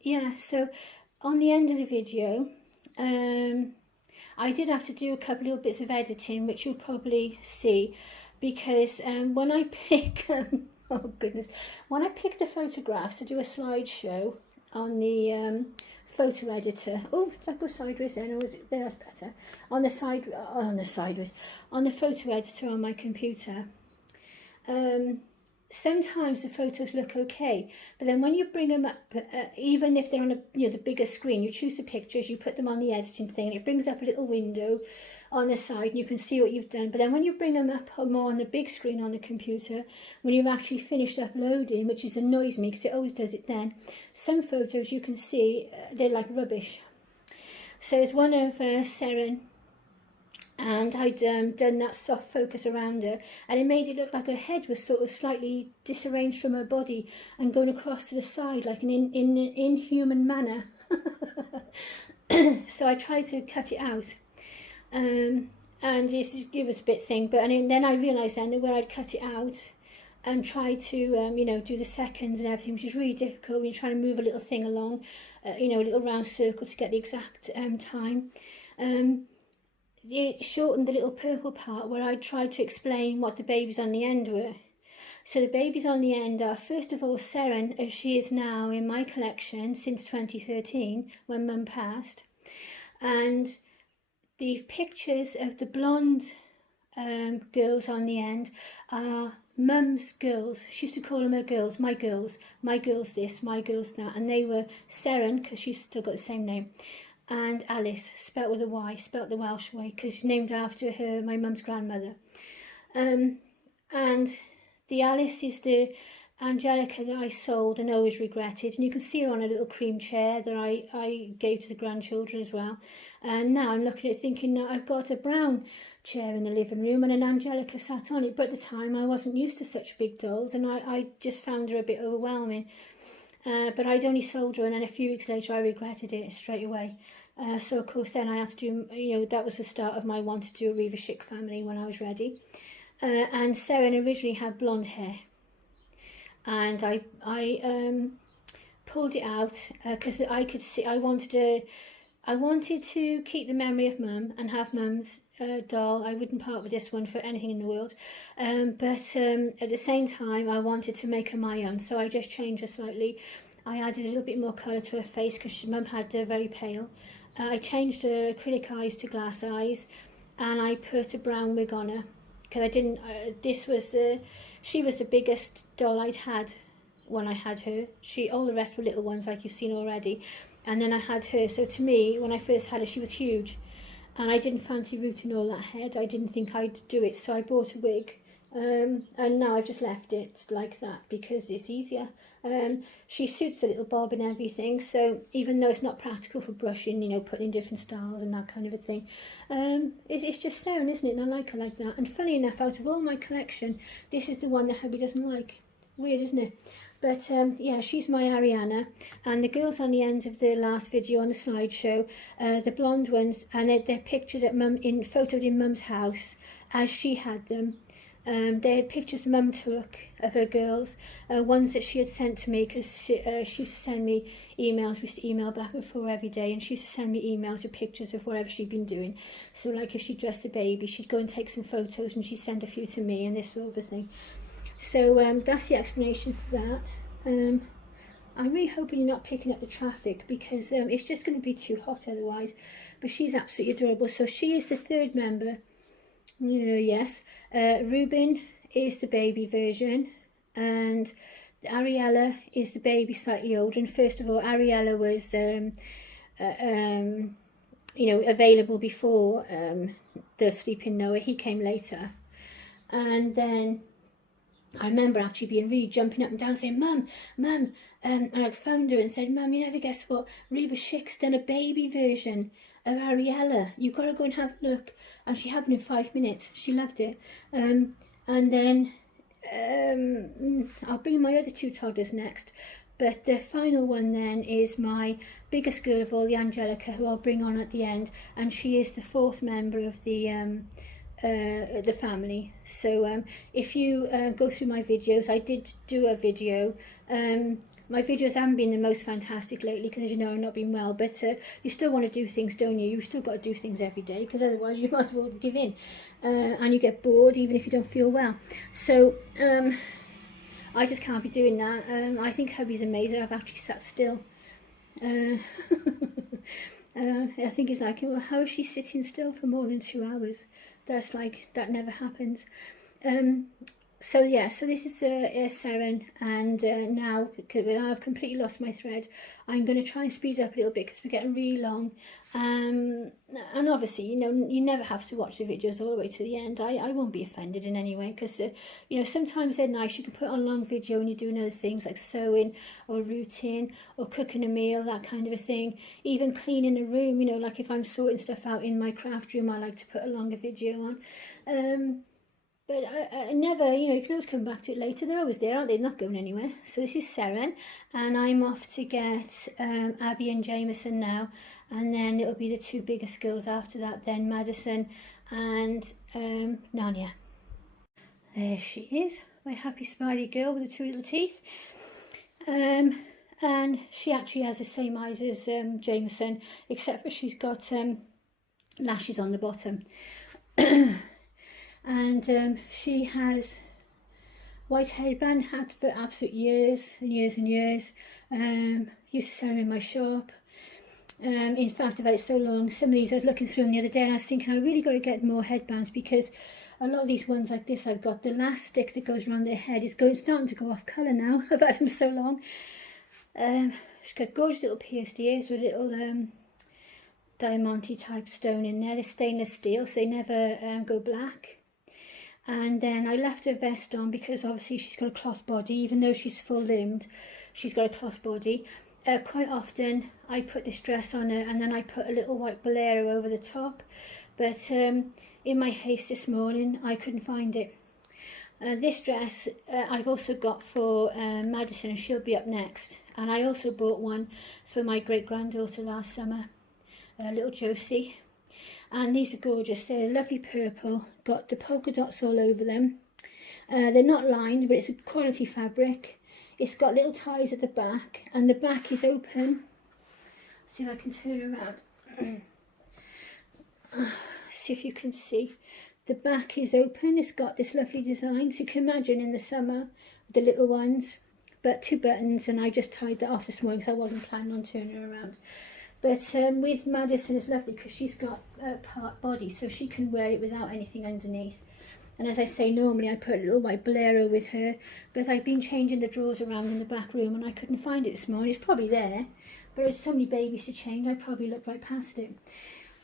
Yeah, so on the end of the video, I did have to do a couple little bits of editing, which you'll probably see, because when I pick, oh goodness, when I pick the photographs to do a slideshow on the photo editor, oh, did that go sideways then, or was it, there, that's better, on the photo editor on my computer, sometimes the photos look okay, but then when you bring them up, even if they're on the bigger screen, you choose the pictures, you put them on the editing thing, and it brings up a little window on the side, and you can see what you've done. But then when you bring them up more on the big screen on the computer, when you've actually finished uploading, which annoys me because it always does it then, some photos you can see they're like rubbish. So it's one of Seren, and I'd done that soft focus around her, and it made it look like her head was sort of slightly disarranged from her body and going across to the side like an inhuman manner. So I tried to cut it out, and it was a bit thing, but then I realised then that where I'd cut it out and try to do the seconds and everything, which is really difficult when you're trying to move a little thing along, a little round circle to get the exact time. It shortened the little purple part where I tried to explain what the babies on the end were. So the babies on the end are, first of all, Seren, as she is now in my collection since 2013, when Mum passed. And the pictures of the blonde girls on the end are Mum's girls. She used to call them her girls, my girls this, my girls that, and they were Seren, because she's still got the same name, and Alice, spelt with a Y, spelt the Welsh way, because she's named after her, my mum's grandmother. And the Alice is the Angelica that I sold and always regretted, and you can see her on a little cream chair that I gave to the grandchildren as well. And now I'm looking at it thinking, now I've got a brown chair in the living room and an Angelica sat on it, but at the time I wasn't used to such big dolls, and I just found her a bit overwhelming. But I'd only sold her, and then a few weeks later I regretted it straight away. So of course then I had to do, that was the start of my want to do a Reva Chic family when I was ready. And Seren originally had blonde hair, and I pulled it out because I could see I wanted to keep the memory of Mum and have Mum's doll. I wouldn't part with this one for anything in the world, but at the same time I wanted to make her my own, so I just changed her slightly. I added a little bit more colour to her face because Mum had very pale. I changed her acrylic eyes to glass eyes, and I put a brown wig on her because I didn't. She was the biggest doll I'd had when I had her. All the rest were little ones like you've seen already, and then I had her. So to me, when I first had her, she was huge, and I didn't fancy rooting all that head. I didn't think I'd do it, so I bought a wig, and now I've just left it like that because it's easier. She suits the little bob and everything, so even though it's not practical for brushing, putting in different styles and that kind of a thing, it's just Seren, isn't it? And I like her like that. And funny enough, out of all my collection, this is the one that Hubby doesn't like. Weird, isn't it? But yeah, she's my Ariana, and the girls on the end of the last video on the slideshow, the blonde ones, and they're pictures at photoed in Mum's house as she had them. They had pictures Mum took of her girls, ones that she had sent to me, because she used to send me emails. We used to email back and forth every day, and she used to send me emails with pictures of whatever she'd been doing. So like if she dressed a baby, she'd go and take some photos and she'd send a few to me and this sort of thing. So that's the explanation for that. I'm really hoping you're not picking up the traffic because it's just going to be too hot otherwise. But she's absolutely adorable. So she is the third member. Yes. Ruben is the baby version, and Ariella is the baby slightly older. And first of all, Ariella was available before the Sleeping Noah. He came later, and then I remember actually being really jumping up and down saying, Mum, and I phoned her and said, Mum, you never guess what, Reva Chic's done a baby version of Ariella. You've got to go and have a look. And she happened in 5 minutes. She loved it. And then I'll bring my other two toddlers next. But the final one then is my biggest girl of all, the Angelica, who I'll bring on at the end. And she is the fourth member of the family. So if you go through my videos, I did do a video. My videos haven't been the most fantastic lately because, as you know, I've not been well, but you still want to do things, don't you? You still got to do things every day because otherwise you might as well give in, and you get bored even if you don't feel well. So I just can't be doing that. I think Hubby's amazing. I've actually sat still. I think he's like, well, how is she sitting still for more than 2 hours? That's like, that never happens. So yeah, so this is Seren, and now I've completely lost my thread. I'm going to try and speed up a little bit because we're getting really long. And obviously, you never have to watch the videos all the way to the end. I won't be offended in any way because, sometimes they're nice. You can put on a long video and you're doing other things like sewing or rooting or cooking a meal, that kind of a thing. Even cleaning a room, like if I'm sorting stuff out in my craft room, I like to put a longer video on. But I never, you can always come back to it later. They're always there, aren't they? They're not going anywhere. So this is Seren, and I'm off to get Abby and Jameson now, and then it'll be the two biggest girls after that, then Madison and Narnia. There she is, my happy smiley girl with the two little teeth. And she actually has the same eyes as Jameson, except for she's got lashes on the bottom. And she has white headband, had for absolute years and years and years. Used to sell them in my shop. In fact, I've had it so long. Some of these I was looking through them the other day and I was thinking I really got to get more headbands because a lot of these ones like this I've got, the elastic that goes around their head is starting to go off colour now. I've had them so long. She's got gorgeous little pierced ears with little diamante type stone in there. They're stainless steel, so they never go black. And then I left her vest on because obviously she's got a cloth body, even though she's full limbed, she's got a cloth body. Quite often I put this dress on her and then I put a little white bolero over the top, but in my haste this morning I couldn't find it. This dress I've also got for Madison, and she'll be up next. And I also bought one for my great-granddaughter last summer, little Josie. And these are gorgeous. They're lovely purple, got the polka dots all over them. They're not lined, but it's a quality fabric. It's got little ties at the back, and the back is open. See if I can turn around. See if you can see. The back is open. It's got this lovely design. So you can imagine in the summer, the little ones, but 2 buttons, and I just tied that off this morning because I wasn't planning on turning her around. But with Madison, it's lovely because she's got a part body, so she can wear it without anything underneath. And as I say, normally I put a little white bolero with her, but I've been changing the drawers around in the back room and I couldn't find it this morning. It's probably there, but there's so many babies to change, I probably looked right past it.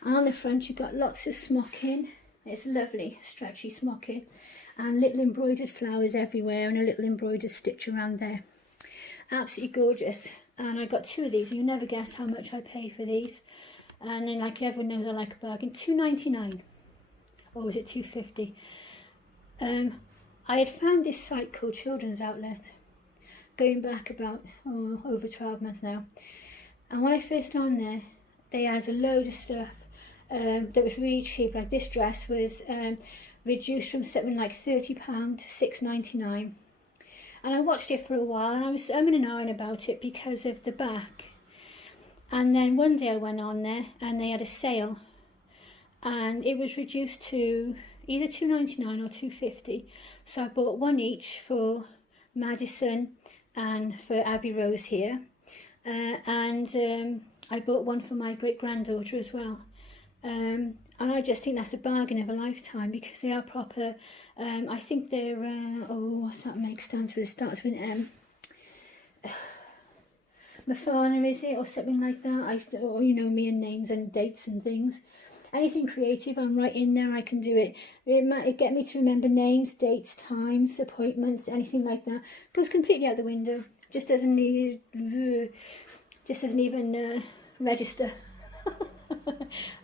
And on the front, you've got lots of smocking. It's lovely, stretchy smocking, and little embroidered flowers everywhere and a little embroidered stitch around there. Absolutely gorgeous. And I got 2 of these, and you'll never guess how much I paid for these. And then, like everyone knows, I like a bargain. $2.99, or was it $2.50? I had found this site called Children's Outlet, going back about over 12 months now. And when I first on there, they had a load of stuff that was really cheap. Like this dress was reduced from something like £30 to $6.99. And I watched it for a while, and I was umming and ahhing about it because of the back. And then one day I went on there, and they had a sale, and it was reduced to either $2.99 or $2.50. So I bought one each for Madison and for Abby Rose here, and I bought one for my great-granddaughter as well. And I just think that's a bargain of a lifetime because they are proper. I think they're, what's that make stand for? It starts with an M. Mafana, is it? Or something like that. Or you know me and names and dates and things. Anything creative, I'm right in there, I can do it. It might get me to remember names, dates, times, appointments, anything like that. Goes completely out the window. Just doesn't need, just doesn't even register.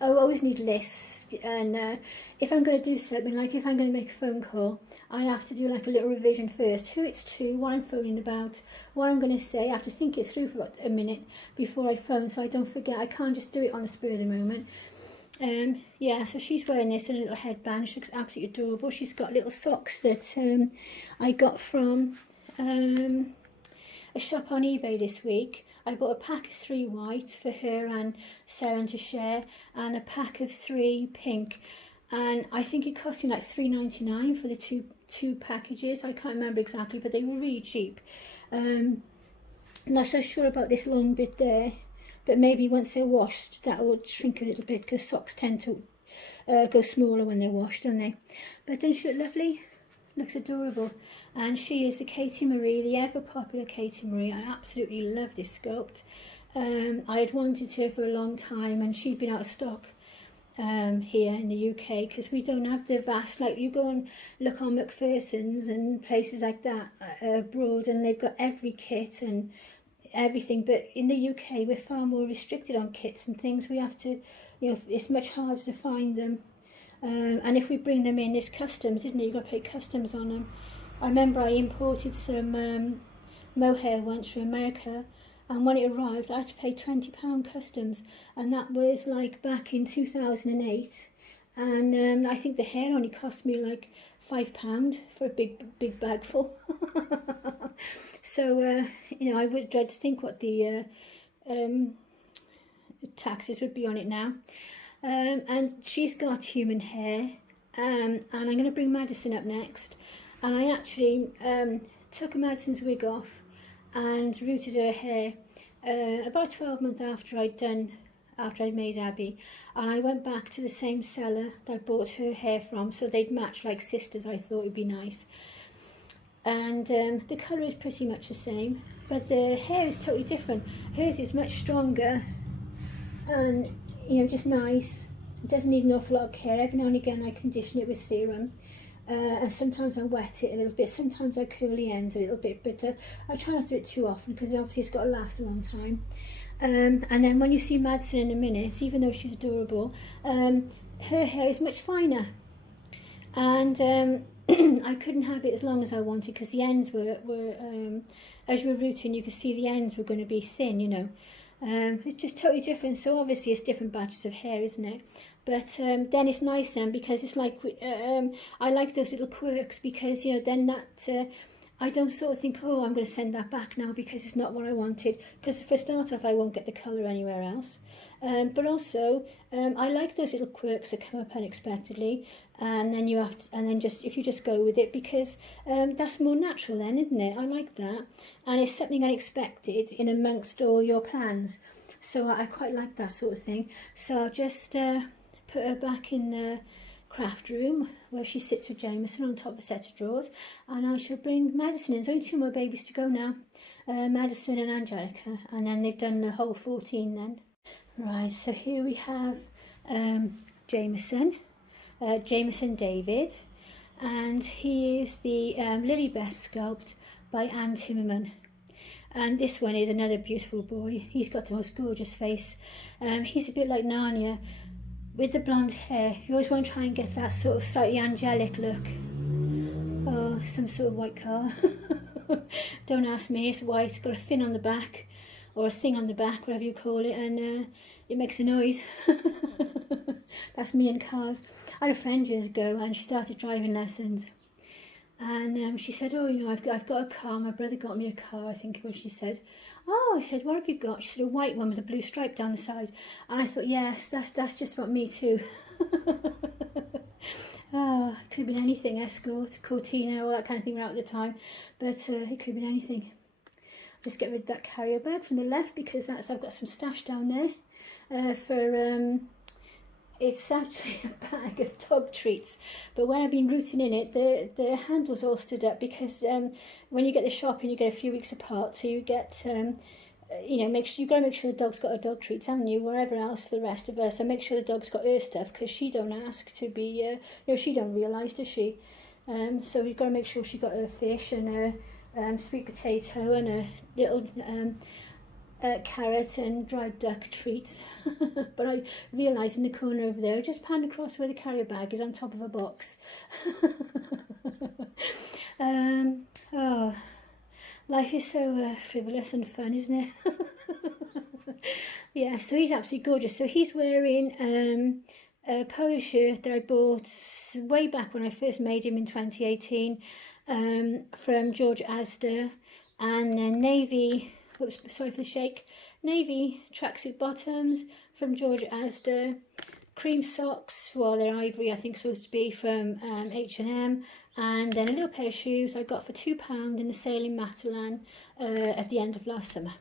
I always need lists, and if I'm going to do something, like if I'm going to make a phone call, I have to do like a little revision first, who it's to, what I'm phoning about, what I'm going to say. I have to think it through for about a minute before I phone, so I don't forget. I can't just do it on the spur of the moment. Yeah, so she's wearing this and a little headband. She looks absolutely adorable. She's got little socks that I got from a shop on eBay this week. I bought a pack of 3 white for her and Sarah to share, and a pack of 3 pink, and I think it cost me like $3.99 for the two packages. I can't remember exactly, but they were really cheap. Not so sure about this long bit there, but maybe once they're washed that will shrink a little bit, because socks tend to go smaller when they're washed, don't they? But doesn't she look lovely? Looks adorable. And she is the Katie Marie, the ever popular Katie Marie. I absolutely love this sculpt. I had wanted her for a long time, and she'd been out of stock here in the UK, because we don't have the vast, like you go and look on McPherson's and places like that abroad, and they've got every kit and everything, but in the UK we're far more restricted on kits and things. We have to, you know, it's much harder to find them, and if we bring them in, there's customs, isn't it? You've got to pay customs on them. I remember I imported some mohair once from America, and when it arrived I had to pay £20 customs, and that was like back in 2008, and I think the hair only cost me like £5 for a big bag full. So you know, I would dread to think what the taxes would be on it now. And she's got human hair, and I'm going to bring Madison up next. And I actually took Madison's wig off and rooted her hair about 12 months after I'd done after I made Abby, and I went back to the same seller that I bought her hair from, so they'd match like sisters. I thought it'd be nice. And the colour is pretty much the same, but the hair is totally different. Hers is much stronger and, you know, just nice. It doesn't need an awful lot of care. Every now and again I condition it with serum, and sometimes I wet it a little bit, sometimes I curl the ends a little bit, but I try not to do it too often because obviously it's got to last a long time. And then when you see Madison in a minute, even though she's adorable, her hair is much finer, and I couldn't have it as long as I wanted because the ends were as you were rooting, you could see the ends were going to be thin, you know. It's just totally different, so obviously it's different batches of hair, isn't it? But then it's nice then, because it's like, I like those little quirks, because, you know, then that, I don't sort of think, oh, I'm going to send that back now because it's not what I wanted, because for start off I won't get the colour anywhere else. But also, I like those little quirks that come up unexpectedly, and then you have to, and then just, if you just go with it, because that's more natural then, isn't it? I like that, and it's something unexpected in amongst all your plans, so I quite like that sort of thing. So I'll just put her back in the craft room where she sits with Jameson on top of a set of drawers, and I shall bring Madison in. There's only 2 more babies to go now, Madison and Angelica, and then they've done the whole 14 then. Right, so here we have Jameson David, and he is the Lilybeth sculpt by Anne Timmerman. And this one is another beautiful boy. He's got the most gorgeous face. He's a bit like Narnia with the blonde hair. You always want to try and get that sort of slightly angelic look. Oh, some sort of white car. Don't ask me, it's white, it's got a fin on the back, or a thing on the back, whatever you call it, and it makes a noise. That's me and cars. I had a friend years ago, and she started driving lessons, and she said, oh, you know, I've got a car, my brother got me a car, I think what she said. Oh, I said, what have you got? She said, a white one with a blue stripe down the side. And I thought, yes, that's just about me too. Oh, it could have been anything, Escort, Cortina, all that kind of thing out at the time, but it could have been anything. Just get rid of that carrier bag from the left, because that's, I've got some stash down there for, it's actually a bag of dog treats, but when I've been rooting in it, the handles all stood up, because when you get the shopping, you get a few weeks apart, so you get, you know, you've got to make sure the dog's got her dog treats, haven't you, wherever else for the rest of us, and make sure the dog's got her stuff, because she don't ask to be, you know, she don't realise, does she? So we've got to make sure she got her fish and her sweet potato and a little carrot and dried duck treats. But I realised in the corner over there, I just panned across where the carrier bag is on top of a box. Oh, life is so frivolous and fun, isn't it? Yeah, so he's absolutely gorgeous. So he's wearing a polo shirt that I bought way back when I first made him in 2018, from George Asda, and then navy, oops, sorry for the shake, navy tracksuit bottoms from George Asda, cream socks, well they're ivory I think supposed to be, from H&M, and then a little pair of shoes I got for £2 in the sale in Matalan at the end of last summer.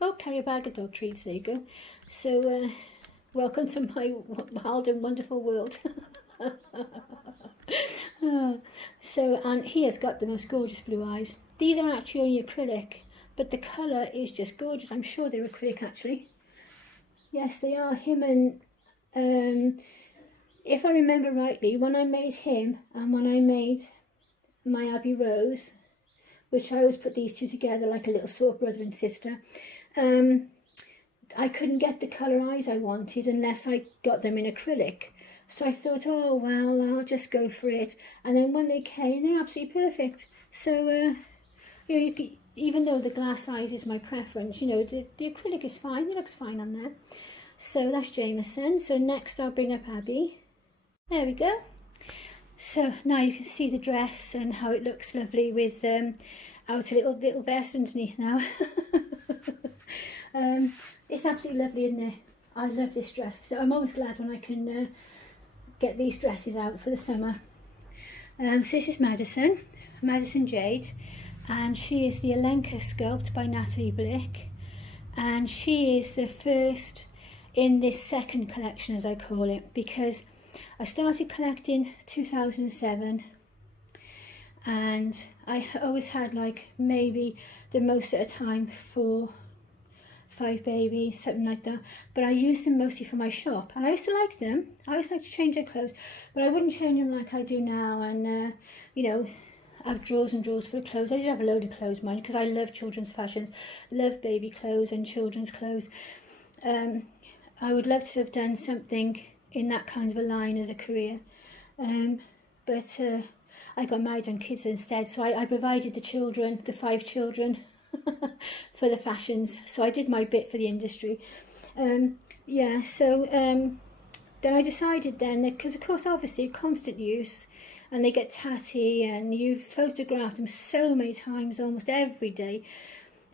Oh, carry a bag of dog treats, there you go. So welcome to my wild and wonderful world. So, and he has got the most gorgeous blue eyes. These are actually only acrylic, but the colour is just gorgeous. I'm sure they're acrylic actually. Yes, they are. Him and, if I remember rightly, when I made him and when I made my Abbey Rose, which I always put these two together like a little sort of brother and sister, I couldn't get the colour eyes I wanted unless I got them in acrylic. So I thought, oh, well, I'll just go for it. And then when they came, they're absolutely perfect. So, you know, you could, even though the glass size is my preference, you know, the acrylic is fine. It looks fine on there. So that's Jameson. So next I'll bring up Abby. There we go. So now you can see the dress and how it looks lovely with out a little vest underneath now. It's absolutely lovely, isn't it? I love this dress. So I'm always glad when I can get these dresses out for the summer. So this is Madison Jade, and she is the Alenka sculpt by Natalie Blick, and she is the first in this second collection, as I call it, because I started collecting 2007, and I always had like maybe the most at a time 4, 5 babies, something like that. But I used them mostly for my shop, and I used to like them. I always like to change their clothes, but I wouldn't change them like I do now, and you know, have drawers and drawers full of clothes. I did have a load of clothes, mind, because I love children's fashions, love baby clothes and children's clothes. I would love to have done something in that kind of a line as a career, but I got married and kids instead, so I provided the children, the 5 children, for the fashions. So I did my bit for the industry. Yeah, so then I decided then that, because of course obviously constant use, and they get tatty, and you've photographed them so many times, almost every day,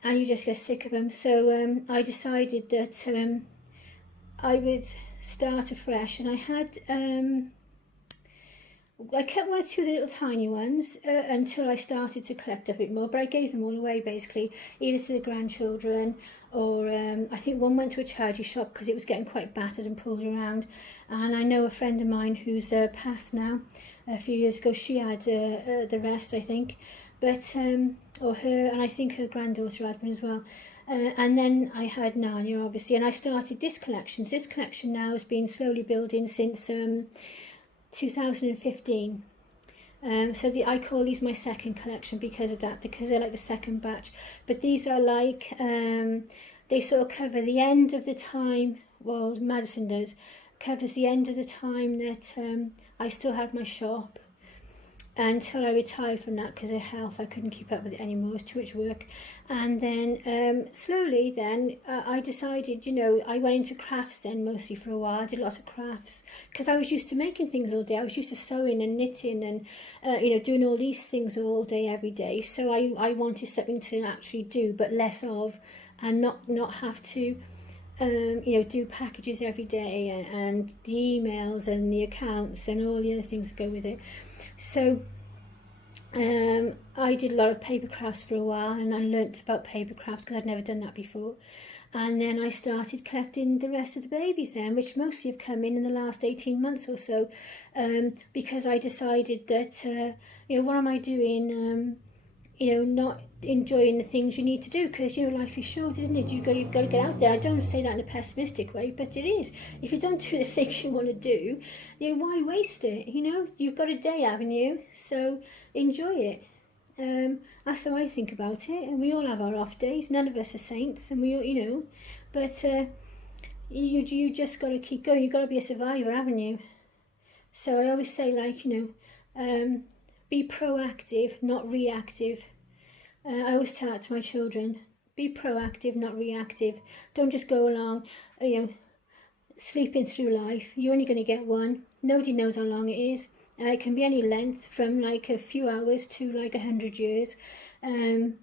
and you just get sick of them. So I decided that I would start afresh, and I had I kept 1 or 2 of the little tiny ones until I started to collect a bit more, but I gave them all away basically, either to the grandchildren, or I think one went to a charity shop because it was getting quite battered and pulled around. And I know a friend of mine who's passed now, a few years ago, she had the rest, I think, but or her, and I think her granddaughter had one as well. And then I had Narnia, obviously, and I started this collection. So this collection now has been slowly building since 2015. So I call these my second collection because of that, because they're like the second batch. But these are like, they sort of cover the end of the time, well, Madison does, covers the end of the time that I still have my shop, until I retired from that because of health. I couldn't keep up with it anymore, it was too much work. And then slowly then I decided, you know, I went into crafts then mostly for a while. I did lots of crafts because I was used to making things all day. I was used to sewing and knitting and you know, doing all these things all day every day. So I wanted something to actually do, but less of, and not have to you know, do packages every day, and the emails and the accounts and all the other things that go with it. So I did a lot of paper crafts for a while, and I learnt about paper crafts because I'd never done that before. And then I started collecting the rest of the babies then, which mostly have come in the last 18 months or so, because I decided that, you know, what am I doing, you know, not enjoying the things you need to do, because, you know, life is short, isn't it? You've got to get out there. I don't say that in a pessimistic way, but it is. If you don't do the things you want to do, you know, why waste it? You know, you've got a day, haven't you? So enjoy it. That's how I think about it. And we all have our off days. None of us are saints, and we all, you know, but you just got to keep going. You've got to be a survivor, haven't you? So I always say, like, you know, be proactive, not reactive. I always tell that to my children. Be proactive, not reactive. Don't just go along, you know, sleeping through life. You're only going to get one. Nobody knows how long it is. It can be any length, from like a few hours to like 100 years. You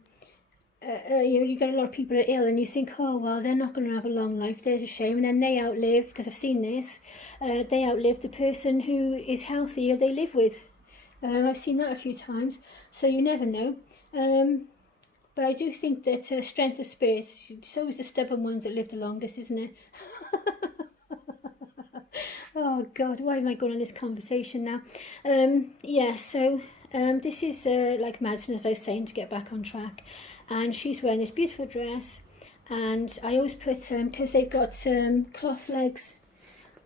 know, you get a lot of people are ill, and you think, oh well, they're not going to have a long life. There's a shame. And then they outlive, because I've seen this. They outlive the person who is healthy or they live with. I've seen that a few times. So you never know. But I do think that strength of spirit, it's always the stubborn ones that live the longest, isn't it? Oh God, why am I going on this conversation now? Yeah, so this is like Madison, as I was saying, to get back on track. And she's wearing this beautiful dress, and I always put, because they've got cloth legs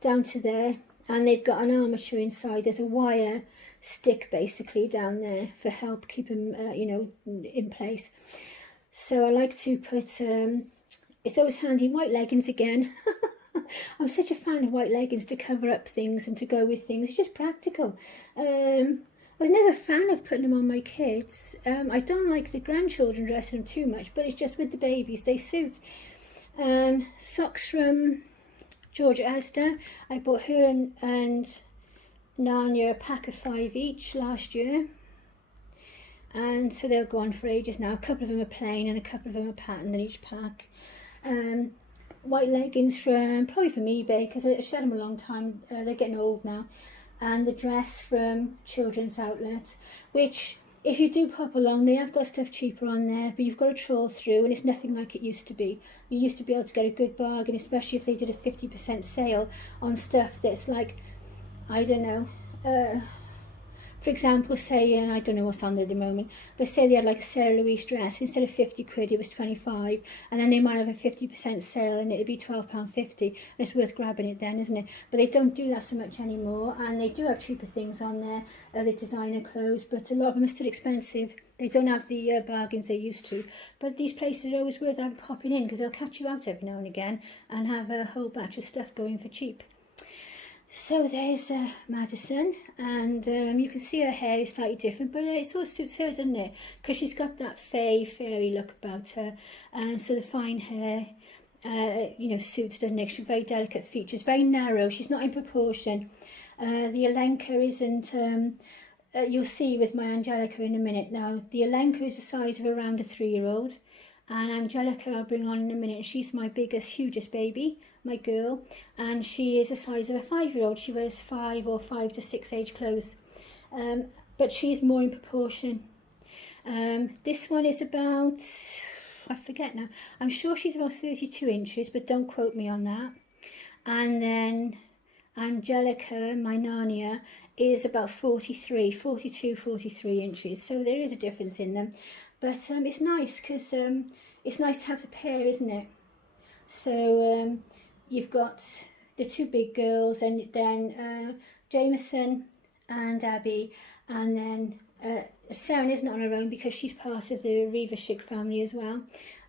down to there, and they've got an armature inside. There's a wire stick basically down there for help keep them you know, in place. So I like to put it's always handy, white leggings again. I'm such a fan of white leggings to cover up things and to go with things. It's just practical. I was never a fan of putting them on my kids. I don't like the grandchildren dressing them too much, but it's just with the babies, they suit. Socks from Georgia Astor. I bought her and Narnia a pack of 5 each last year, and so they'll go on for ages now. A couple of them are plain and a couple of them are patterned in each pack. White leggings probably from eBay, because I had them a long time. They're getting old now. And the dress from Children's Outlet, which if you do pop along, they have got stuff cheaper on there, but you've got to trawl through, and it's nothing like it used to be. You used to be able to get a good bargain, especially if they did a 50% sale on stuff that's like, I don't know, for example, say, I don't know what's on there at the moment, but say they had like a Sarah Louise dress, instead of 50 quid, it was 25, and then they might have a 50% sale and it'd be £12.50, and it's worth grabbing it then, isn't it? But they don't do that so much anymore, and they do have cheaper things on there, the designer clothes, but a lot of them are still expensive. They don't have the bargains they used to, but these places are always worth popping in, because they'll catch you out every now and again and have a whole batch of stuff going for cheap. So there's Madison, and you can see her hair is slightly different, but it sort of suits her, doesn't it? Because she's got that fairy look about her, and so the fine hair, suits, doesn't it? She's very delicate features, very narrow. She's not in proportion. The Alenka isn't. You'll see with my Angelica in a minute. Now the Alenka is the size of around a 3-year-old. And Angelica I'll bring on in a minute. She's my biggest, hugest baby, my girl, and she is the size of a 5-year-old. She wears 5 or 5 to 6 age clothes, but she's more in proportion. This one is about, I forget now, I'm sure she's about 32 inches, but don't quote me on that. And then Angelica, my Narnia, is about 43 inches, so there is a difference in them. But it's nice, because it's nice to have the pair, isn't it? So you've got the 2 big girls, and then Jameson and Abby, and then Saren isn't on her own because she's part of the Revershik family as well.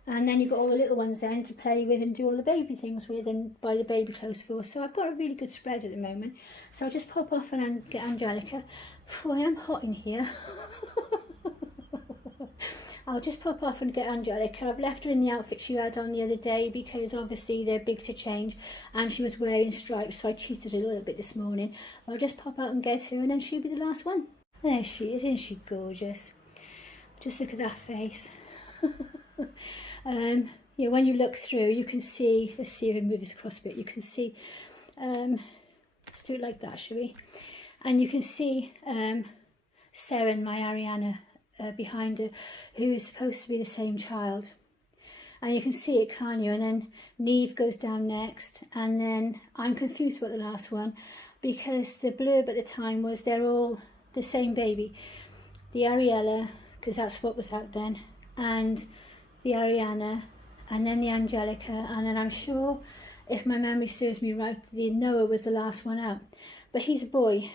And then you've got all the little ones then to play with and do all the baby things with and buy the baby clothes for. So I've got a really good spread at the moment. So I'll just pop off and get Angelica. Phew, I am hot in here. I'll just pop off and get Angelica. I've left her in the outfit she had on the other day because obviously they're big to change, and she was wearing stripes, so I cheated a little bit this morning. I'll just pop out and get her, and then she'll be the last one. There she is, isn't she gorgeous? Just look at that face. When you look through, you can see, let's see if I move this across a bit, you can see, let's do it like that, shall we? And you can see Sarah and my Ariana behind her, who is supposed to be the same child, and you can see it, can't you? And then Neve goes down next, and then I'm confused about the last one because the blurb at the time was they're all the same baby, the Ariella, because that's what was out then, and the Ariana, and then the Angelica, and then I'm sure, if my memory serves me right, the Noah was the last one out, but he's a boy.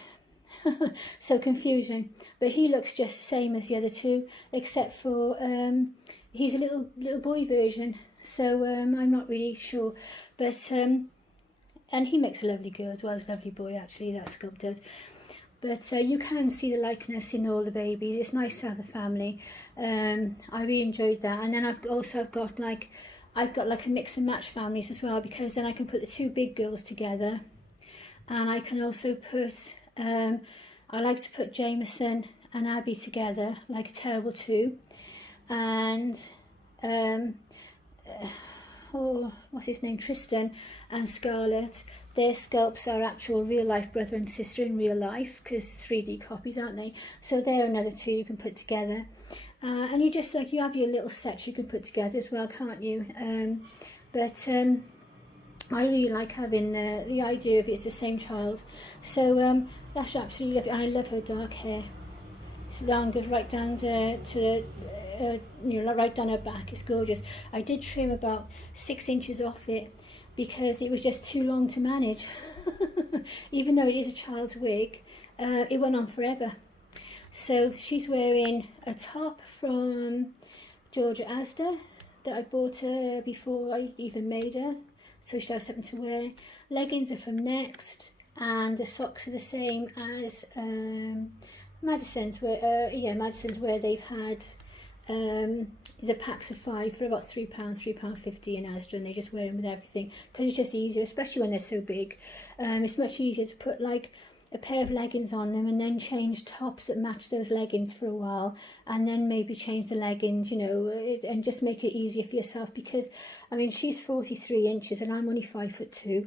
So confusing, but he looks just the same as the other 2, except for he's a little boy version, so I'm not really sure, but and he makes a lovely girl as well as a lovely boy, actually, that sculpt does. But you can see the likeness in all the babies. It's nice to have a family. I really enjoyed that. And then I've got like a mix and match families as well, because then I can put the 2 big girls together, and I can also put I like to put Jameson and Abby together, like a terrible 2, and what's his name, Tristan and Scarlett. Their sculpts are actual real life brother and sister in real life, because 3D copies, aren't they? So they're another 2 you can put together, and you just you have your little sets you can put together as well, can't you? I really like having the idea of it's the same child. So that's absolutely lovely. And I love her dark hair. It's long, goes right down right down her back. It's gorgeous. I did trim about 6 inches off it because it was just too long to manage. Even though it is a child's wig, it went on forever. So she's wearing a top from Georgia Asda that I bought her before I even made her, so she'll have something to wear. Leggings are from Next, and the socks are the same as Madison's, where they've had the packs of 5 for about £3, £3.50 in Asda, and they just wear them with everything because it's just easier, especially when they're so big. It's much easier to put like a pair of leggings on them and then change tops that match those leggings for a while, and then maybe change the leggings, and just make it easier for yourself, because I mean she's 43 inches and I'm only 5'2",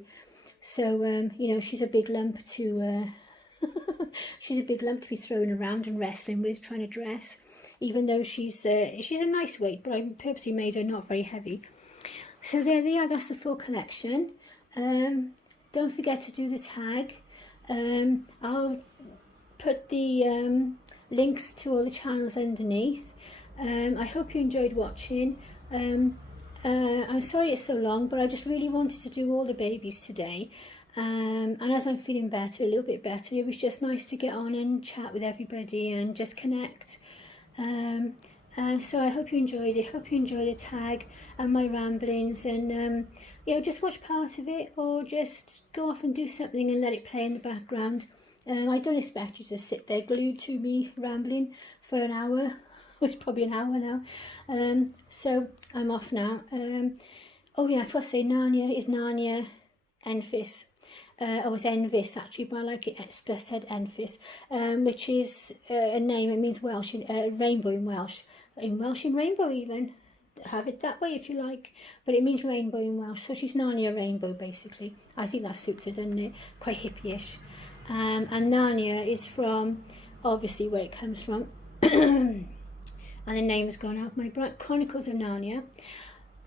so she's a big lump to she's a big lump to be thrown around and wrestling with, trying to dress. even though she's a nice weight, but I purposely made her not very heavy. So there they are, that's the full collection. Don't forget to do the tag. I'll put the links to all the channels underneath. I hope you enjoyed watching. I'm sorry it's so long, but I just really wanted to do all the babies today. And as I'm feeling better, a little bit better, it was just nice to get on and chat with everybody and just connect. So I hope you enjoyed it. Hope you enjoyed the tag and my ramblings, and just watch part of it, or just go off and do something and let it play in the background. I don't expect you to sit there glued to me rambling for an hour. It's probably an hour now. So I'm off now. Oh yeah, I forgot to say Narnia is Narnia Enfys. It's Envis actually, but I like it said Enfys, which is a name. It means Welsh, rainbow in Welsh. In Welsh, in rainbow even. Have it that way if you like, but it means rainbow in Welsh. So she's Narnia Rainbow basically. I think that suits her, doesn't it? Quite hippie-ish. And Narnia is from obviously where it comes from. And the name has gone out, my Chronicles of Narnia.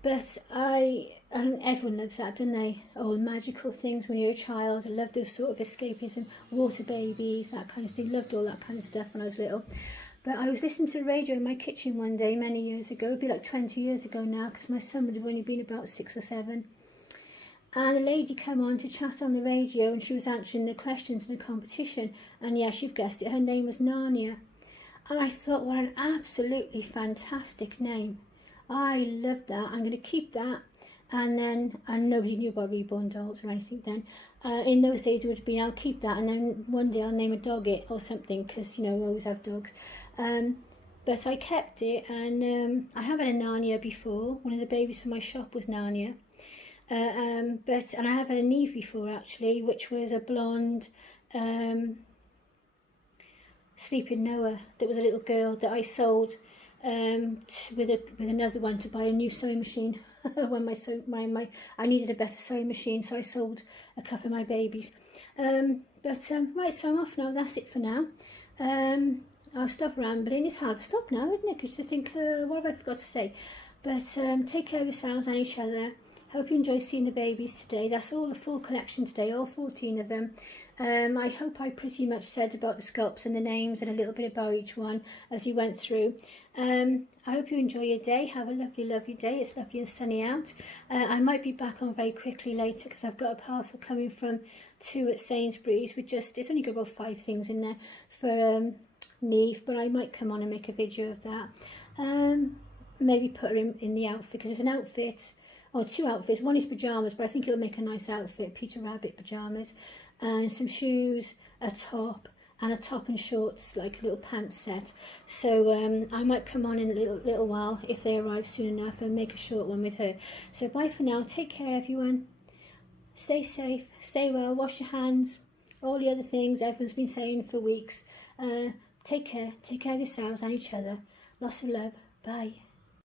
But and everyone loves that, don't they? All magical things when you're a child. I love those sort of escapism, water babies, that kind of thing. Loved all that kind of stuff when I was little. But I was listening to the radio in my kitchen one day many years ago. It'd be like 20 years ago now, because my son would have only been about 6 or 7. And a lady came on to chat on the radio, and she was answering the questions in the competition. And yes, you've guessed it, her name was Narnia. And I thought, what an absolutely fantastic name. I loved that. I'm going to keep that. And nobody knew about reborn dolls or anything then. In those days it would have been, I'll keep that, and then one day I'll name a dog it or something, because, I always have dogs. But I kept it, and I have had a Narnia before. One of the babies from my shop was Narnia. And I have had a Neve before actually, which was a blonde Sleeping Noah, that was a little girl that I sold with another one to buy a new sewing machine. When I needed a better sewing machine, so I sold a couple of my babies. Right, so I'm off now. That's it for now. I'll stop rambling. It's hard to stop now, isn't it? Because you think, what have I forgot to say? But take care of yourselves and each other. Hope you enjoy seeing the babies today. That's all the full collection today, all 14 of them. I hope I pretty much said about the sculpts and the names and a little bit about each one as you went through. I hope you enjoy your day. Have a lovely, lovely day. It's lovely and sunny out. I might be back on very quickly later, because I've got a parcel coming from 2 at Sainsbury's with it's only got about 5 things in there for Neve, but I might come on and make a video of that. Maybe put her in the outfit, because it's an outfit, or 2 outfits. One is pyjamas, but I think it'll make a nice outfit, Peter Rabbit pyjamas, and some shoes, a top, and a top and shorts, like a little pants set. So I might come on in a little while if they arrive soon enough, and make a short one with her. So bye for now. Take care, everyone. Stay safe, stay well, wash your hands, all the other things everyone's been saying for weeks. Take care of yourselves and each other. Lots of love. Bye.